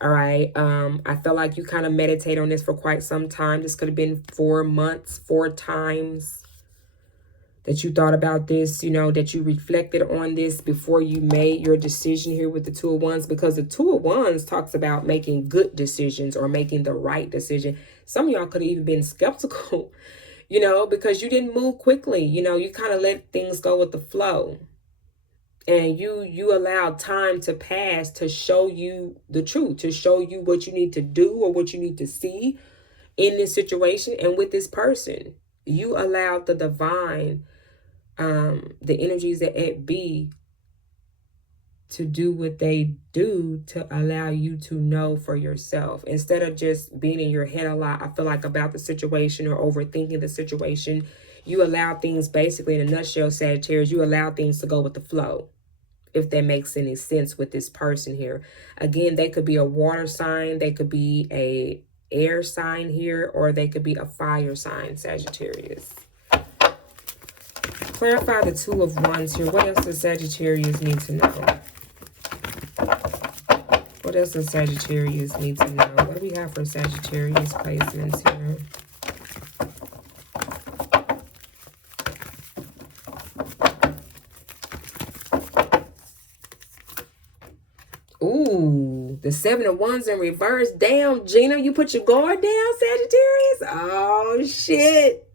All right. I feel like you kind of meditate on this for quite some time. This could have been 4 months, 4 times that you thought about this, you know, that you reflected on this before you made your decision here with the Two of Wands, because the Two of Wands talks about making good decisions or making the right decision. Some of y'all could have even been skeptical, you know, because you didn't move quickly. You know, you kind of let things go with the flow. And you allow time to pass to show you the truth, to show you what you need to do or what you need to see in this situation and with this person. You allowed the divine, the energies that at be, to do what they do to allow you to know for yourself. Instead of just being in your head a lot, I feel like, about the situation or overthinking the situation, you allow things, basically in a nutshell, Sagittarius, you allow things to go with the flow. If that makes any sense with this person here. Again, they could be a water sign, they could be a air sign here, or they could be a fire sign, Sagittarius. Clarify the Two of Wands here. What else does Sagittarius need to know? What else does Sagittarius need to know? What do we have for Sagittarius placements here? Ooh, the Seven of Wands in reverse. Damn, Gina, you put your guard down, Sagittarius? Oh, shit.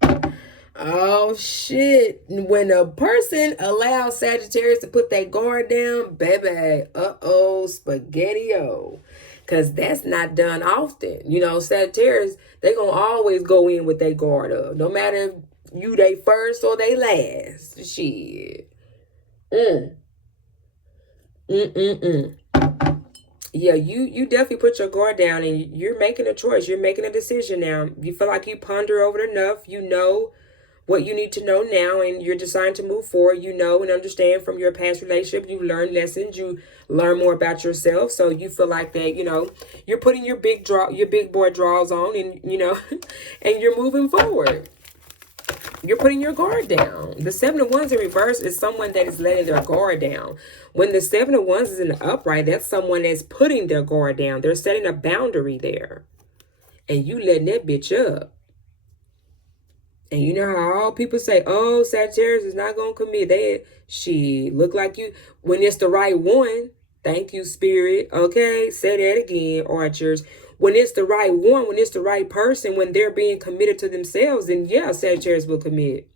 Oh, shit. When a person allows Sagittarius to put their guard down, baby, uh-oh, spaghetti-o. Because that's not done often. You know, Sagittarius, they going to always go in with their guard up. No matter if you they first or they last. Shit. Yeah, you definitely put your guard down and you're making a choice. You're making a decision now. You feel like you ponder over it enough. You know what you need to know now, and you're deciding to move forward. You know and understand from your past relationship. You learn lessons. You learn more about yourself. So you feel like that, you know, you're putting your big boy draws on, and, you know, and you're moving forward. You're putting your guard down. The Seven of Wands in reverse is someone that is letting their guard down. When the Seven of Wands is in the upright, that's someone that's putting their guard down. They're setting a boundary there. And you letting that bitch up. And you know how all people say, oh, Sagittarius is not going to commit. She look like you. When it's the right one, thank you, Spirit. Okay, say that again, Archers. When it's the right one, when it's the right person, when they're being committed to themselves, then yeah, Sagittarius will commit.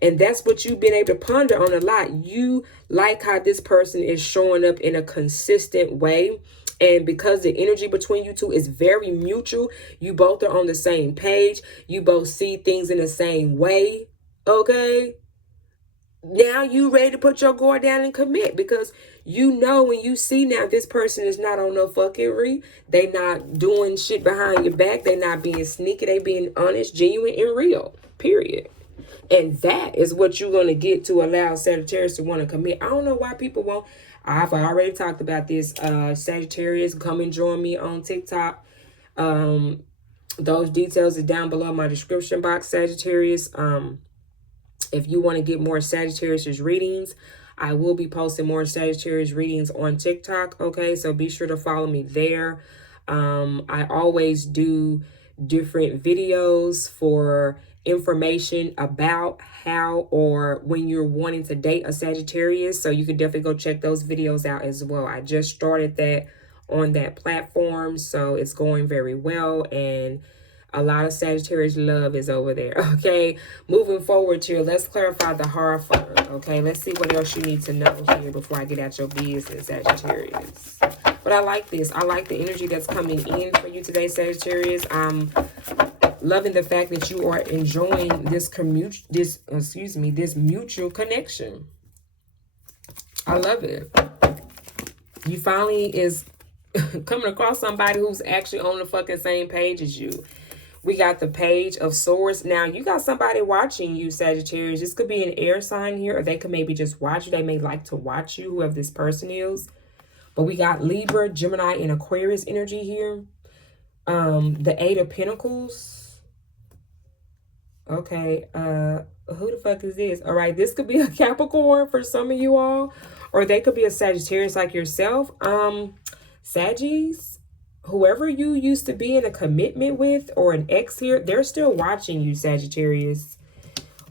And that's what you've been able to ponder on a lot. You like how this person is showing up in a consistent way. And because the energy between you two is very mutual, you both are on the same page. You both see things in the same way. Okay? now you ready to put your guard down and commit, because you know, when you see now this person is not on no fuckery, they not doing shit behind your back, they not being sneaky, they being honest, genuine, and real, period. And that is what you're going to get to allow Sagittarius to want to commit. I don't know why people won't. I've already talked about this. Sagittarius, come and join me on TikTok. Those details are down below in my description box, Sagittarius. If you want to get more Sagittarius readings, I will be posting more Sagittarius readings on TikTok. Okay, so be sure to follow me there. I always do different videos for information about how or when you're wanting to date a Sagittarius. So you can definitely go check those videos out as well. I just started that on that platform, so it's going very well, and a lot of Sagittarius love is over there. Okay, moving forward here, let's clarify the Hierophant. Okay, let's see what else you need to know here before I get at your business, Sagittarius. But I like this. I like the energy that's coming in for you today, Sagittarius. I'm loving the fact that you are enjoying this mutual connection. I love it. You finally is coming across somebody who's actually on the fucking same page as you. We got the Page of Swords. Now, you got somebody watching you, Sagittarius. This could be an air sign here, or they could maybe just watch you. They may like to watch you, whoever this person is. But we got Libra, Gemini, and Aquarius energy here. The Eight of Pentacles. Okay, who the fuck is this? All right, this could be a Capricorn for some of you all, or they could be a Sagittarius like yourself. Saggies, whoever you used to be in a commitment with, or an ex here, they're still watching you, Sagittarius.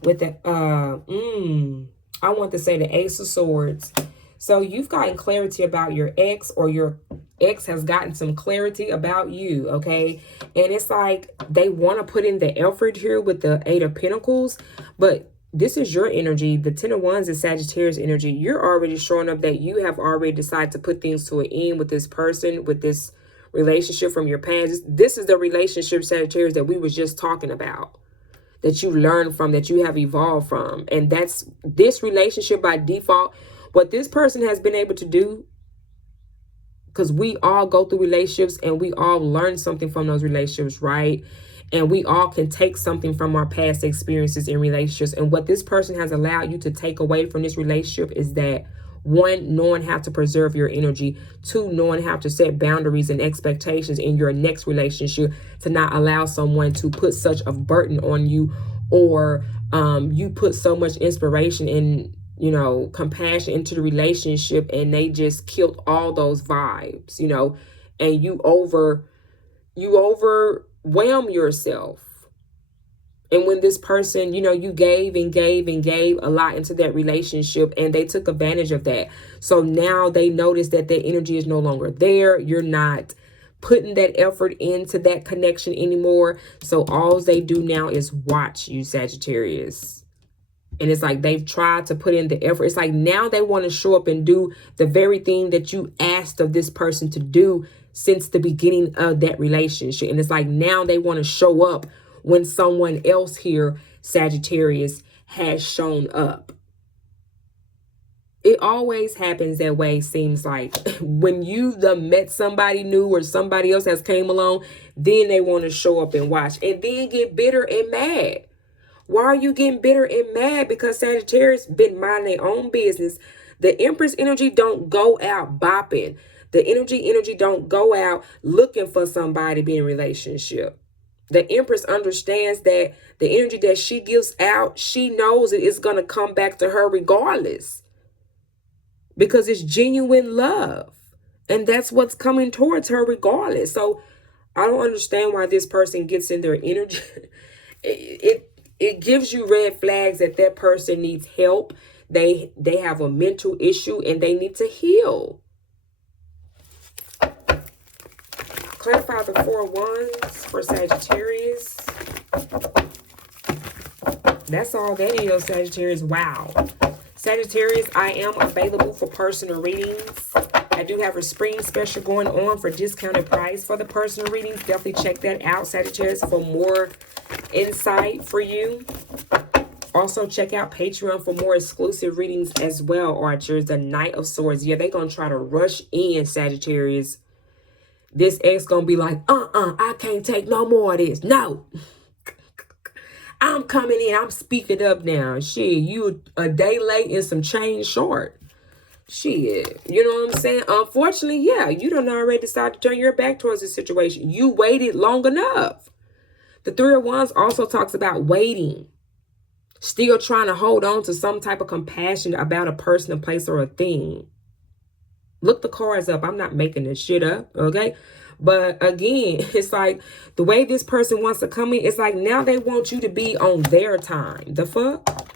With the, I want to say the Ace of Swords. So you've gotten clarity about your ex, or your ex has gotten some clarity about you, okay? And it's like they want to put in the effort here with the Eight of Pentacles, but this is your energy. The Ten of Wands is Sagittarius energy. You're already showing up that you have already decided to put things to an end with this person, with this relationship from your past. This is the relationship, Sagittarius, that we was just talking about, that you learned from, that you have evolved from. And that's this relationship by default. What this person has been able to do, because we all go through relationships and we all learn something from those relationships, right? And we all can take something from our past experiences in relationships. And what this person has allowed you to take away from this relationship is that, one, knowing how to preserve your energy. Two, knowing how to set boundaries and expectations in your next relationship, to not allow someone to put such a burden on you, or you put so much inspiration and, you know, compassion into the relationship, and they just killed all those vibes, you know, and you overwhelm yourself. And when this person, you know, you gave and gave and gave a lot into that relationship, and they took advantage of that. So now they notice that their energy is no longer there. You're not putting that effort into that connection anymore. So all they do now is watch you, Sagittarius. And it's like they've tried to put in the effort. It's like now they want to show up and do the very thing that you asked of this person to do since the beginning of that relationship. And it's like now they want to show up when someone else here, Sagittarius, has shown up. It always happens that way, seems like. When you met somebody new, or somebody else has came along, then they want to show up and watch, and then get bitter and mad. Why are you getting bitter and mad? Because Sagittarius been minding their own business. The Empress energy don't go out bopping. The energy don't go out looking for somebody to be in a relationship. The Empress understands that the energy that she gives out, she knows it is going to come back to her regardless, because it's genuine love, and that's what's coming towards her regardless. So I don't understand why this person gets in their energy. It gives you red flags that that person needs help. They have a mental issue and they need to heal. Clarify the Four of Wands for Sagittarius. That's all that is, Sagittarius. Wow. Sagittarius, I am available for personal readings. I do have a spring special going on for discounted price for the personal readings. Definitely check that out, Sagittarius, for more insight for you. Also, check out Patreon for more exclusive readings as well, Archers. The Knight of Swords. Yeah, they're going to try to rush in, Sagittarius. This ex going to be like, I can't take no more of this. No. I'm coming in. I'm speaking up now. Shit, you a day late and some change short. Shit, you know what I'm saying? Unfortunately, yeah, you done already decided to turn your back towards the situation. You waited long enough. The Three of Wands also talks about waiting. Still trying to hold on to some type of compassion about a person, a place, or a thing. Look the cards up. I'm not making this shit up, okay? But again, it's like the way this person wants to come in, it's like now they want you to be on their time. The fuck?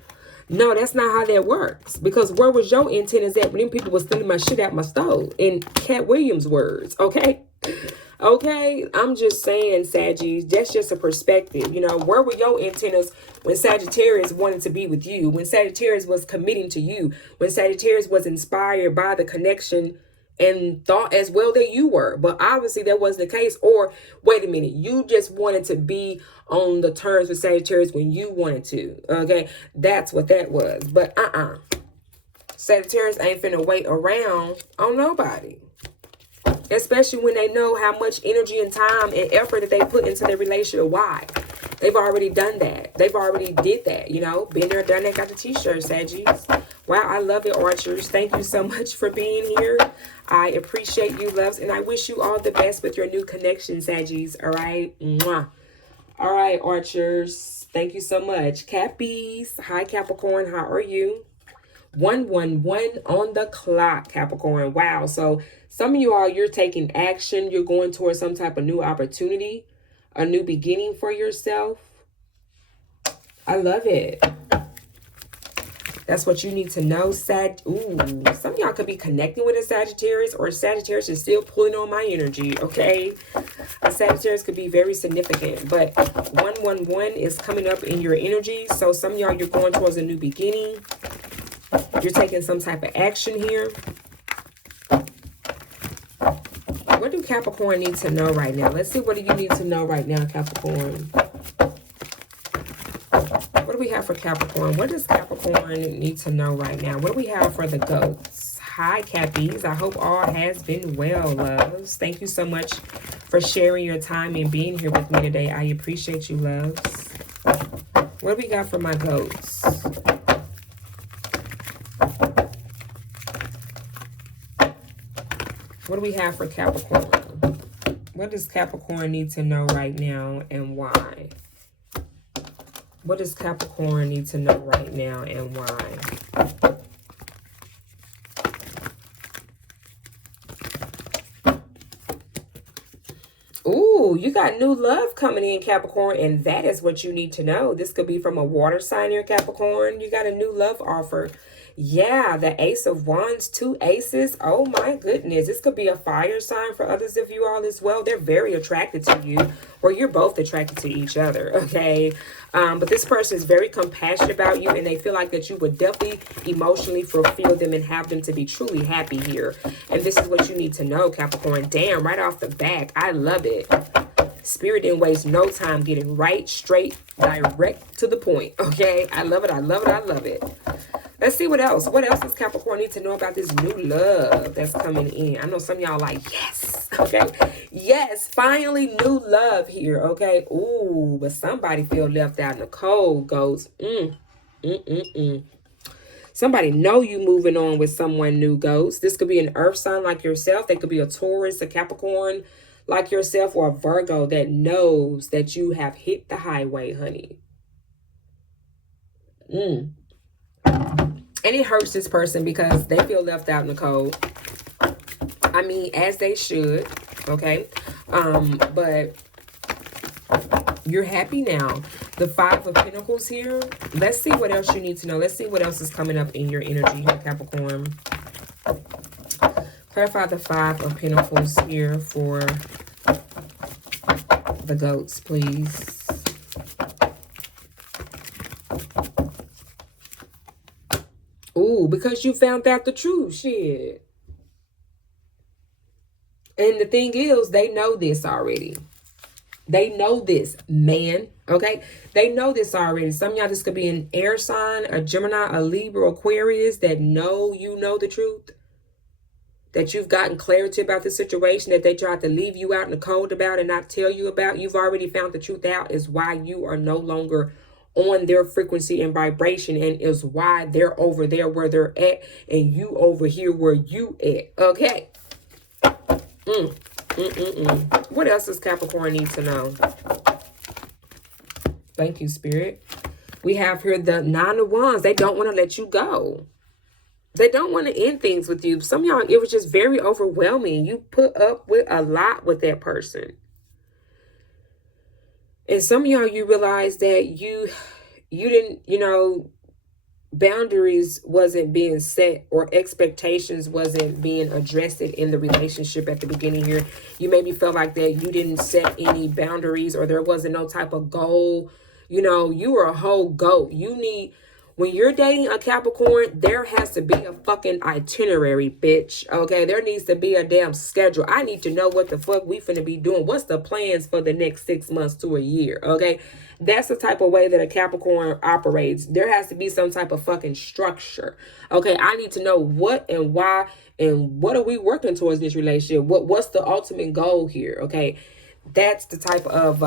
No, that's not how that works. Because where was your antennas at when them people was stealing my shit out my stove? In Cat Williams' words, okay? Okay, I'm just saying, Saggies, that's just a perspective. You know, where were your antennas when Sagittarius wanted to be with you? When Sagittarius was committing to you? When Sagittarius was inspired by the connection and thought as well that you were? But obviously that wasn't the case. Or, wait a minute, you just wanted to be on the terms with Sagittarius when you wanted to. Okay, that's what that was. But Sagittarius ain't finna wait around on nobody. Especially when they know how much energy and time and effort that they put into their relationship. Why? They've already done that. They've already did that, you know. Been there, done that, got the t-shirt, Saggies. Wow, I love it, Archers. Thank you so much for being here. I appreciate you, loves. And I wish you all the best with your new connection, Saggies. All right? Mwah. All right, Archers. Thank you so much. Cappies. Hi, Capricorn. How are you? 111 on the clock, Capricorn. Wow. So some of you all, you're taking action. You're going towards some type of new opportunity, a new beginning for yourself. I love it. That's what you need to know, Ooh, some of y'all could be connecting with a Sagittarius, or Sagittarius is still pulling on my energy, okay? A Sagittarius could be very significant, but 111 is coming up in your energy. So some of y'all, you're going towards a new beginning. You're taking some type of action here. What do Capricorn need to know right now? Let's see, what do you need to know right now, Capricorn? What do we have for Capricorn? What does Capricorn need to know right now? What do we have for the goats? Hi, Cappies. I hope all has been well, loves. Thank you so much for sharing your time and being here with me today. I appreciate you, loves. What do we got for my goats? What do we have for Capricorn? What does Capricorn need to know right now and why? What does Capricorn need to know right now and why? Ooh, you got new love coming in, Capricorn, and that is what you need to know. This could be from a water sign here, Capricorn. You got a new love offer. Yeah, the Ace of Wands, 2 aces. Oh my goodness. This could be a fire sign for others of you all as well. They're very attracted to you, or you're both attracted to each other, okay? But this person is very compassionate about you, and they feel like that you would definitely emotionally fulfill them and have them to be truly happy here. And this is what you need to know, Capricorn. Damn, right off the back. I love it. Spirit didn't waste no time getting right, straight, direct to the point, okay? I love it. I love it. I love it. Let's see what else. What else does Capricorn need to know about this new love that's coming in? I know some of y'all like, yes, okay? Yes, finally new love here, okay? Ooh, but somebody feel left out in the cold, goes, Somebody know you moving on with someone new, Ghost. This could be an earth sign like yourself. They could be a Taurus, a Capricorn like yourself, or a Virgo that knows that you have hit the highway, honey. And it hurts this person because they feel left out in the cold. I mean, as they should, okay? But you're happy now. The 5 of Pentacles here. Let's see what else you need to know. Let's see what else is coming up in your energy here, Capricorn. Clarify the 5 of Pentacles here for the goats, please. Ooh, because you found out the truth. Shit. And the thing is, they know this already. They know this, man. Okay? They know this already. Some of y'all, this could be an air sign, a Gemini, a Libra, Aquarius that know you know the truth. That you've gotten clarity about the situation that they tried to leave you out in the cold about and not tell you about. You've already found the truth out, is why you are no longer on their frequency and vibration, and is why they're over there where they're at and you over here where you at. Okay. What else does Capricorn need to know? Thank you, Spirit. We have here the Nine of Wands. They don't want to let you go. They don't want to end things with you. Some of y'all, it was just very overwhelming. You put up with a lot with that person. And some of y'all, you realize that you didn't, you know, boundaries wasn't being set, or expectations wasn't being addressed in the relationship at the beginning here. You maybe felt like that you didn't set any boundaries, or there wasn't no type of goal. You know, you were a whole goat. You need, when you're dating a Capricorn, there has to be a fucking itinerary, bitch. Okay, there needs to be a damn schedule. I need to know what the fuck we finna be doing. What's the plans for the next 6 months to a year? Okay, that's the type of way that a Capricorn operates. There has to be some type of fucking structure. Okay, I need to know what and why and what are we working towards this relationship. What's the ultimate goal here? Okay, that's the type of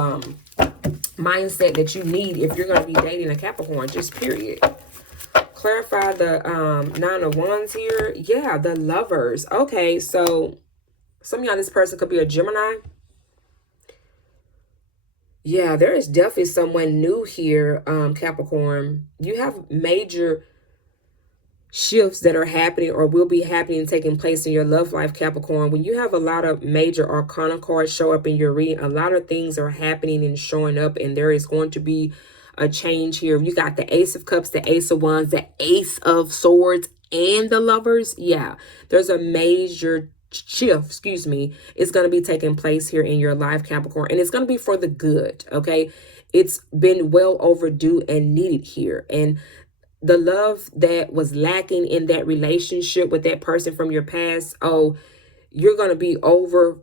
mindset that you need if you're going to be dating a Capricorn, just period. Clarify the Nine of Wands here. Yeah, the Lovers. Okay, so some of y'all, this person could be a Gemini. Yeah, there is definitely someone new here, Capricorn. You have major shifts that are happening or will be happening, taking place in your love life, Capricorn. When you have a lot of major arcana cards show up in your reading, a lot of things are happening and showing up, and there is going to be a change here. You got the Ace of Cups, the Ace of Wands, the Ace of Swords, and the Lovers. Yeah, there's a major shift, excuse me, is going to be taking place here in your life, Capricorn, and it's going to be for the good. Okay, it's been well overdue and needed here. And the love that was lacking in that relationship with that person from your past, oh, you're going to be over.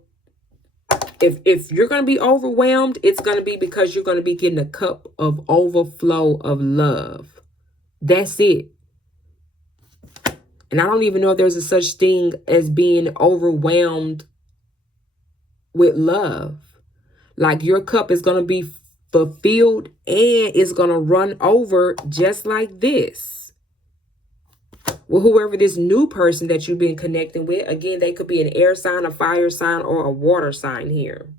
If you're going to be overwhelmed, it's going to be because you're going to be getting a cup of overflow of love. That's it. And I don't even know if there's a such thing as being overwhelmed with love. Like, your cup is going to be fulfilled and it's going to run over just like this. Well, whoever this new person that you've been connecting with, again, they could be an air sign, a fire sign, or a water sign here.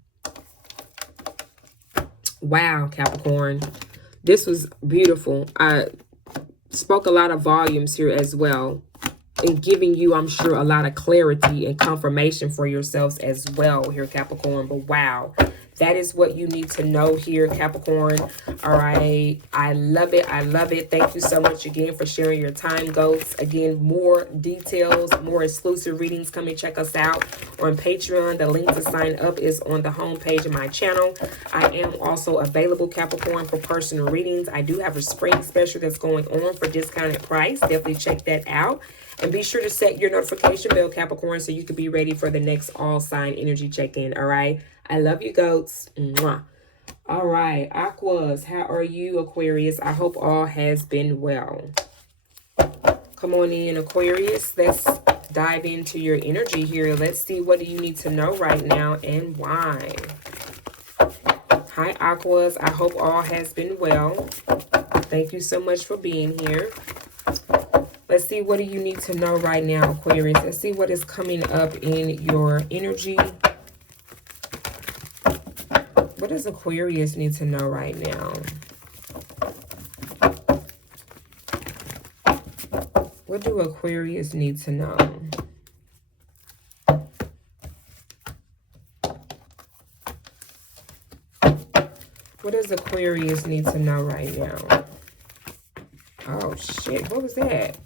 Wow, Capricorn. This was beautiful. I spoke a lot of volumes here as well, and giving you, I'm sure, a lot of clarity and confirmation for yourselves as well here, Capricorn. But wow, that is what you need to know here, Capricorn. All right. I love it. I love it. Thank you so much again for sharing your time, goats. Again, more details, more exclusive readings. Come and check us out on Patreon. The link to sign up is on the homepage of my channel. I am also available, Capricorn, for personal readings. I do have a spring special that's going on for discounted price. Definitely check that out. And be sure to set your notification bell, Capricorn, so you can be ready for the next all sign energy check-in. All right. I love you, goats. Mwah. All right. Aquas, how are you, Aquarius? I hope all has been well. Come on in, Aquarius. Let's dive into your energy here. Let's see, what do you need to know right now and why? Hi, Aquas. I hope all has been well. Thank you so much for being here. Let's see, what do you need to know right now, Aquarius? Let's see what is coming up in your energy. What does Aquarius need to know right now? What do Aquarius need to know? What does Aquarius need to know right now? Oh, shit. What was that?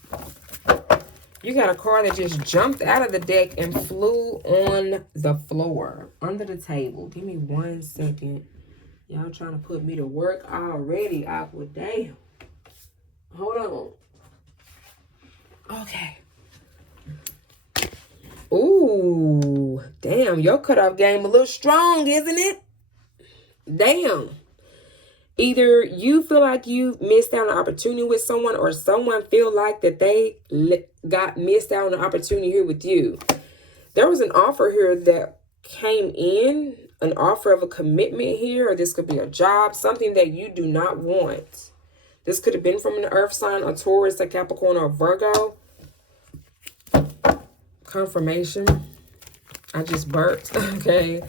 You got a card that just jumped out of the deck and flew on the floor, under the table. Give me 1 second. Y'all trying to put me to work already, Aqua. Damn. Hold on. Okay. Ooh. Damn, your cutoff game a little strong, isn't it? Damn. Either you feel like you missed out on an opportunity with someone, or someone feel like that they got missed out on an opportunity here with you. There was an offer here that came in, an offer of a commitment here, or this could be a job, something that you do not want. This could have been from an earth sign, a Taurus, a Capricorn, or a Virgo. Confirmation. I just burped. Okay.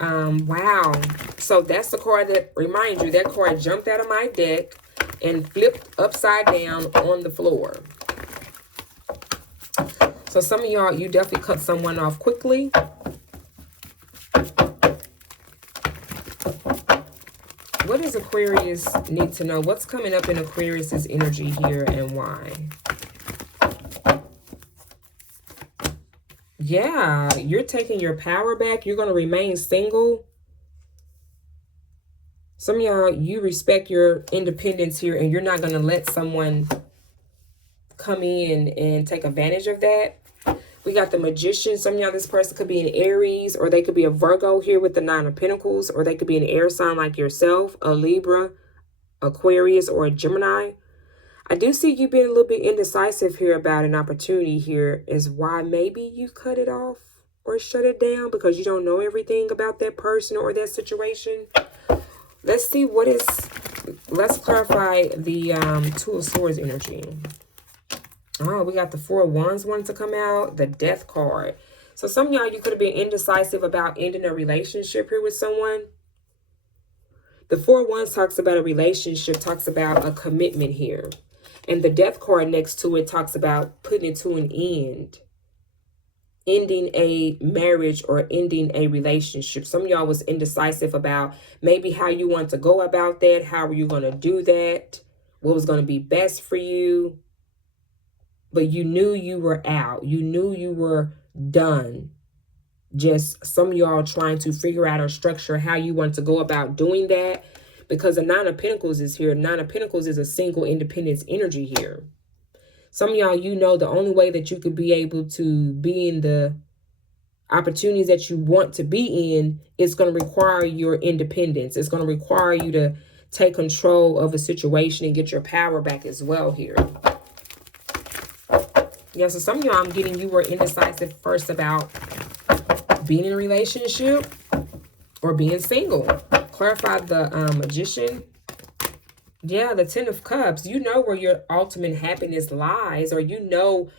Wow. So that's the card that reminds you, that card jumped out of my deck and flipped upside down on the floor. So some of y'all, you definitely cut someone off quickly. What does Aquarius need to know? What's coming up in Aquarius's energy here and why? Yeah, you're taking your power back. You're going to remain single. Some of y'all, you respect your independence here, and you're not going to let someone come in and take advantage of that. We got the Magician. Some of y'all, this person could be an Aries, or they could be a Virgo here with the Nine of Pentacles, or they could be an air sign like yourself, a Libra, Aquarius, or a Gemini. I do see you being a little bit indecisive here about an opportunity here, is why maybe you cut it off or shut it down because you don't know everything about that person or that situation. Let's see what is, let's clarify the Two of Swords energy. Oh, we got the Four of Wands wanting to come out, the Death card. So some of y'all, you could have been indecisive about ending a relationship here with someone. The Four of Wands talks about a relationship, talks about a commitment here. And the Death card next to it talks about putting it to an end. Ending a marriage or ending a relationship. Some of y'all was indecisive about maybe how you want to go about that. How are you going to do that? What was going to be best for you? But you knew you were out. You knew you were done. Just some of y'all trying to figure out or structure how you want to go about doing that. Because the Nine of Pentacles is here. Nine of Pentacles is a single independence energy here. Some of y'all, you know, the only way that you could be able to be in the opportunities that you want to be in is going to require your independence. It's going to require you to take control of a situation and get your power back as well here. Yeah, so some of y'all, I'm getting, you were indecisive first about being in a relationship or being single. Clarify the Magician. Yeah, the Ten of Cups. You know where your ultimate happiness lies, or you know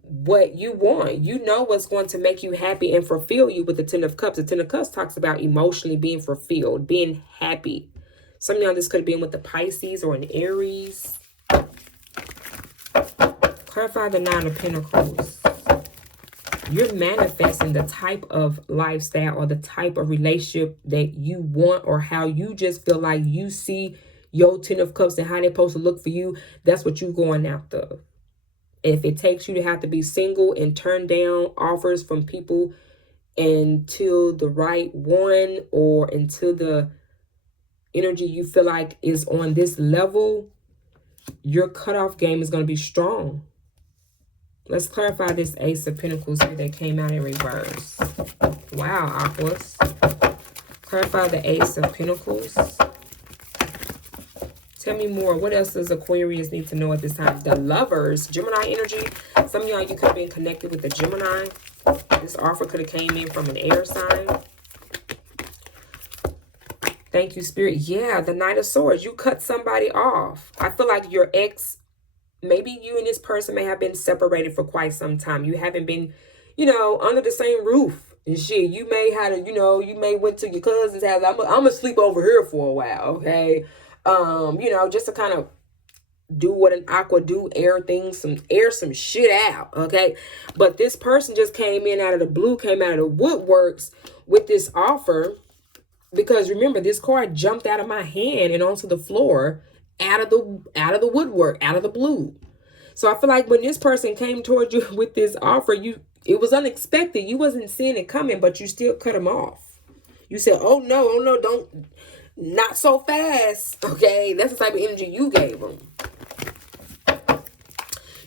what you want. You know what's going to make you happy and fulfill you with the Ten of Cups. The Ten of Cups talks about emotionally being fulfilled, being happy. Some of y'all, this could have been with the Pisces or an Aries. Clarify the Nine of Pentacles. You're manifesting the type of lifestyle or the type of relationship that you want, or how you just feel like you see your Ten of Cups and how they're supposed to look for you. That's what you're going after. If it takes you to have to be single and turn down offers from people until the right one, or until the energy you feel like is on this level, your cutoff game is going to be strong. Let's clarify this Ace of Pentacles here that came out in reverse. Wow, Aquarius. Clarify the Ace of Pentacles. Tell me more. What else does Aquarius need to know at this time? The Lovers, Gemini energy. Some of y'all, you could have been connected with the Gemini. This offer could have came in from an air sign. Thank you, Spirit. Yeah, the Knight of Swords. You cut somebody off. I feel like your ex, maybe you and this person may have been separated for quite some time. You haven't been, you know, under the same roof and shit. You may have to, you know, you may went to your cousin's house. I'm gonna sleep over here for a while, okay? You know, just to kind of do what an aqua do, air some shit out, okay? But this person just came in out of the blue, came out of the woodworks with this offer, because remember, this card jumped out of my hand and onto the floor out of the woodwork, out of the blue. So I feel like when this person came towards you with this offer, it was unexpected. You wasn't seeing it coming, but you still cut them off. You said, oh no, don't, not so fast. Okay, that's the type of energy you gave them.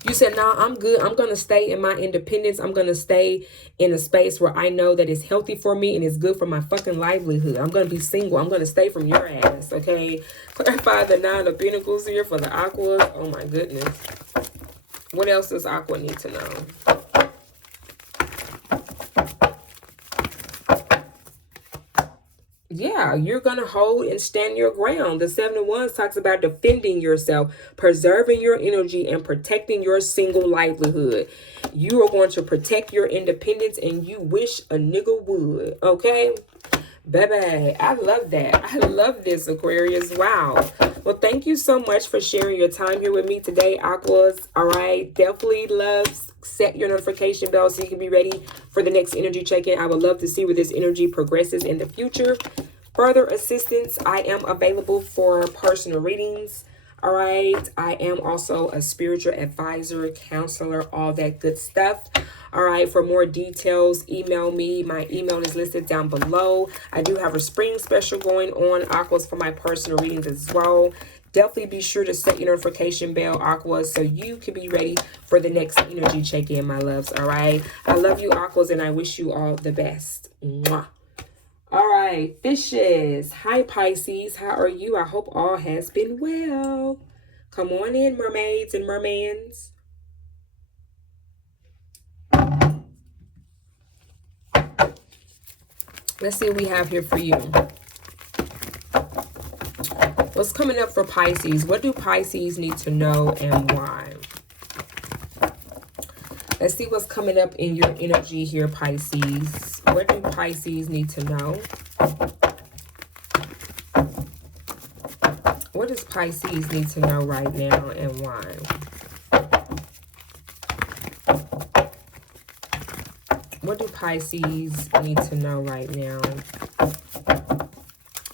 You said, nah, I'm good. I'm going to stay in my independence. I'm going to stay in a space where I know that it's healthy for me and it's good for my fucking livelihood. I'm going to be single. I'm going to stay from your ass, okay? Clarify the 9 of Pentacles here for the Aquas. Oh, my goodness. What else does Aqua need to know? Yeah, you're going to hold and stand your ground. The 7 of Wands talks about defending yourself, preserving your energy, and protecting your single livelihood. You are going to protect your independence, and you wish a nigga would, okay? Baby, I love that. I love this, Aquarius. Wow. Well, thank you so much for sharing your time here with me today, Aquas. All right. Definitely loves. Set your notification bell so you can be ready for the next energy check-in. I would love to see where this energy progresses in the future. Further assistance, I am available for personal readings. All right. I am also a spiritual advisor, counselor, all that good stuff. All right. For more details, email me. My email is listed down below. I do have a spring special going on, Aquas, for my personal readings as well. Definitely be sure to set your notification bell, Aquas, so you can be ready for the next energy check-in, my loves. All right. I love you, Aquas, and I wish you all the best. Mwah. All right, fishes. Hi, Pisces. How are you? I hope all has been well. Come on in, mermaids and mermans. Let's see what we have here for you. What's coming up for Pisces? What do Pisces need to know and why? Let's see what's coming up in your energy here, Pisces. What do Pisces need to know? What does Pisces need to know right now and why? What do Pisces need to know right now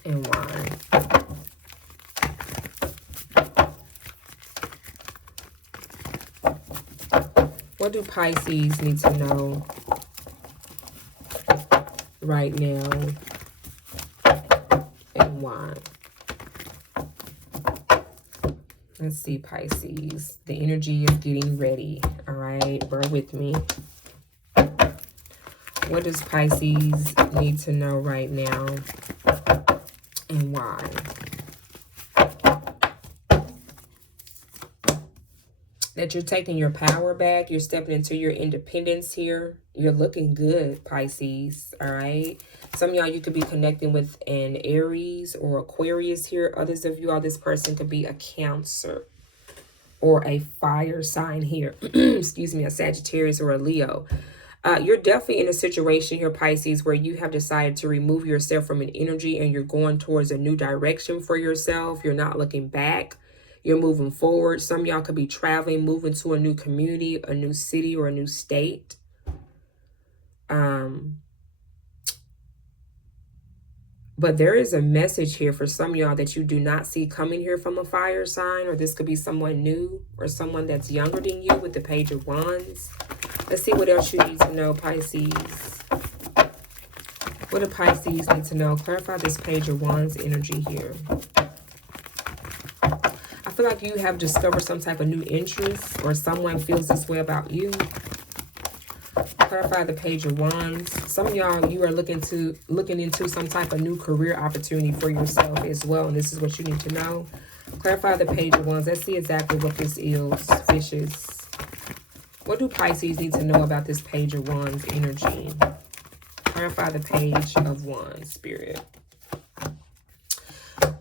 and why? What do Pisces need to know right now and why? Let's see, Pisces. The energy is getting ready. All right, bear with me. What does Pisces need to know right now and why? That you're taking your power back. You're stepping into your independence here. You're looking good, Pisces. All right. Some of y'all, you could be connecting with an Aries or Aquarius here. Others of you, all this person could be a Cancer or a fire sign here. Excuse me, a Sagittarius or a Leo. You're definitely in a situation here, Pisces, where you have decided to remove yourself from an energy and you're going towards a new direction for yourself. You're not looking back. You're moving forward. Some of y'all could be traveling, moving to a new community, a new city, or a new state. But there is a message here for some of y'all that you do not see coming here from a fire sign, or this could be someone new or someone that's younger than you with the Page of Wands. Let's see what else you need to know, Pisces. What do Pisces need to know? Clarify this Page of Wands energy here. I feel like you have discovered some type of new interest, or someone feels this way about you. Clarify the Page of Wands. Some of y'all, you are looking into some type of new career opportunity for yourself as well, and this is what you need to know. Clarify the Page of Wands. Let's see exactly what this is, fishes. What do Pisces need to know about this Page of Wands energy? Clarify the Page of Wands, Spirit.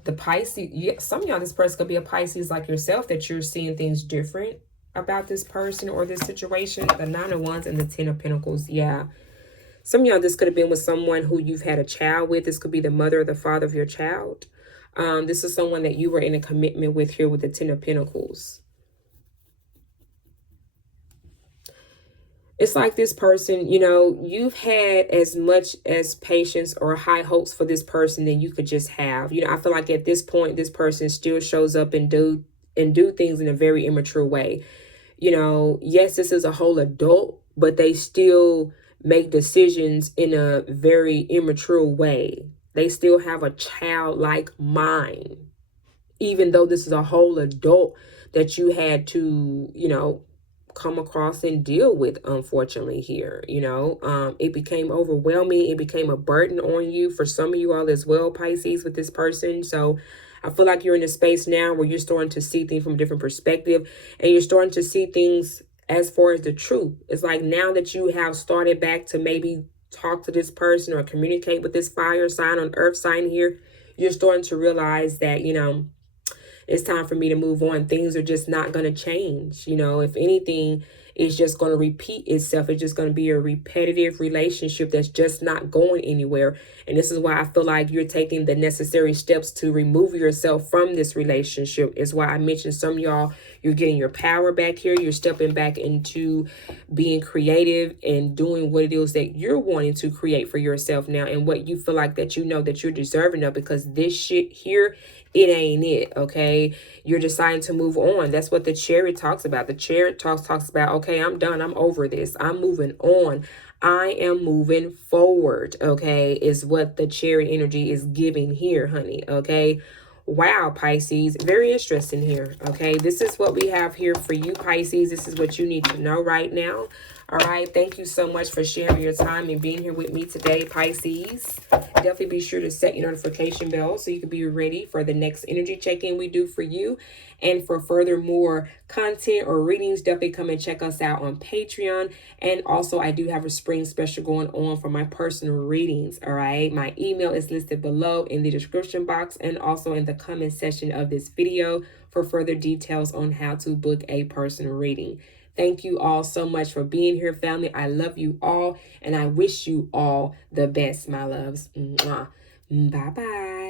The Pisces, yeah, some of y'all, this person could be a Pisces like yourself, that you're seeing things different about this person or this situation. The 9 of Wands and the 10 of Pentacles. Yeah. Some of y'all, this could have been with someone who you've had a child with. This could be the mother or the father of your child. This is someone that you were in a commitment with here with the 10 of Pentacles. It's like this person, you know, you've had as much as patience or high hopes for this person than you could just have. You know, I feel like at this point, this person still shows up and do things in a very immature way. You know, yes, this is a whole adult, but they still make decisions in a very immature way. They still have a childlike mind, even though this is a whole adult that you had to, you know, come across and deal with, unfortunately, here. You know, it became overwhelming. It became a burden on you for some of you all as well, Pisces, with this person. So I feel like you're in a space now where you're starting to see things from a different perspective, and you're starting to see things as far as the truth. It's like now that you have started back to maybe talk to this person or communicate with this fire sign on earth sign here, you're starting to realize that, you know, it's time for me to move on. Things are just not going to change. You know, if anything, it's just going to repeat itself. It's just going to be a repetitive relationship that's just not going anywhere. And this is why I feel like you're taking the necessary steps to remove yourself from this relationship. Is why I mentioned some of y'all, you're getting your power back here. You're stepping back into being creative and doing what it is that you're wanting to create for yourself now, and what you feel like that you know that you're deserving of, because this shit here, it ain't it. Okay, you're deciding to move on. That's what the Chariot talks about. The Chariot talks about, okay, I'm done, I'm over this, I'm moving on, I am moving forward. Okay, is what the Chariot energy is giving here, honey. Okay, wow, Pisces, very interesting here. Okay, this is what we have here for you, Pisces. This is what you need to know right now. All right, thank you so much for sharing your time and being here with me today, Pisces. Definitely be sure to set your notification bell so you can be ready for the next energy check-in we do for you. And for further more content or readings, definitely come and check us out on Patreon. And also, I do have a spring special going on for my personal readings. All right, my email is listed below in the description box and also in the comment section of this video for further details on how to book a personal reading. Thank you all so much for being here, family. I love you all, and I wish you all the best, my loves. Mwah. Bye-bye.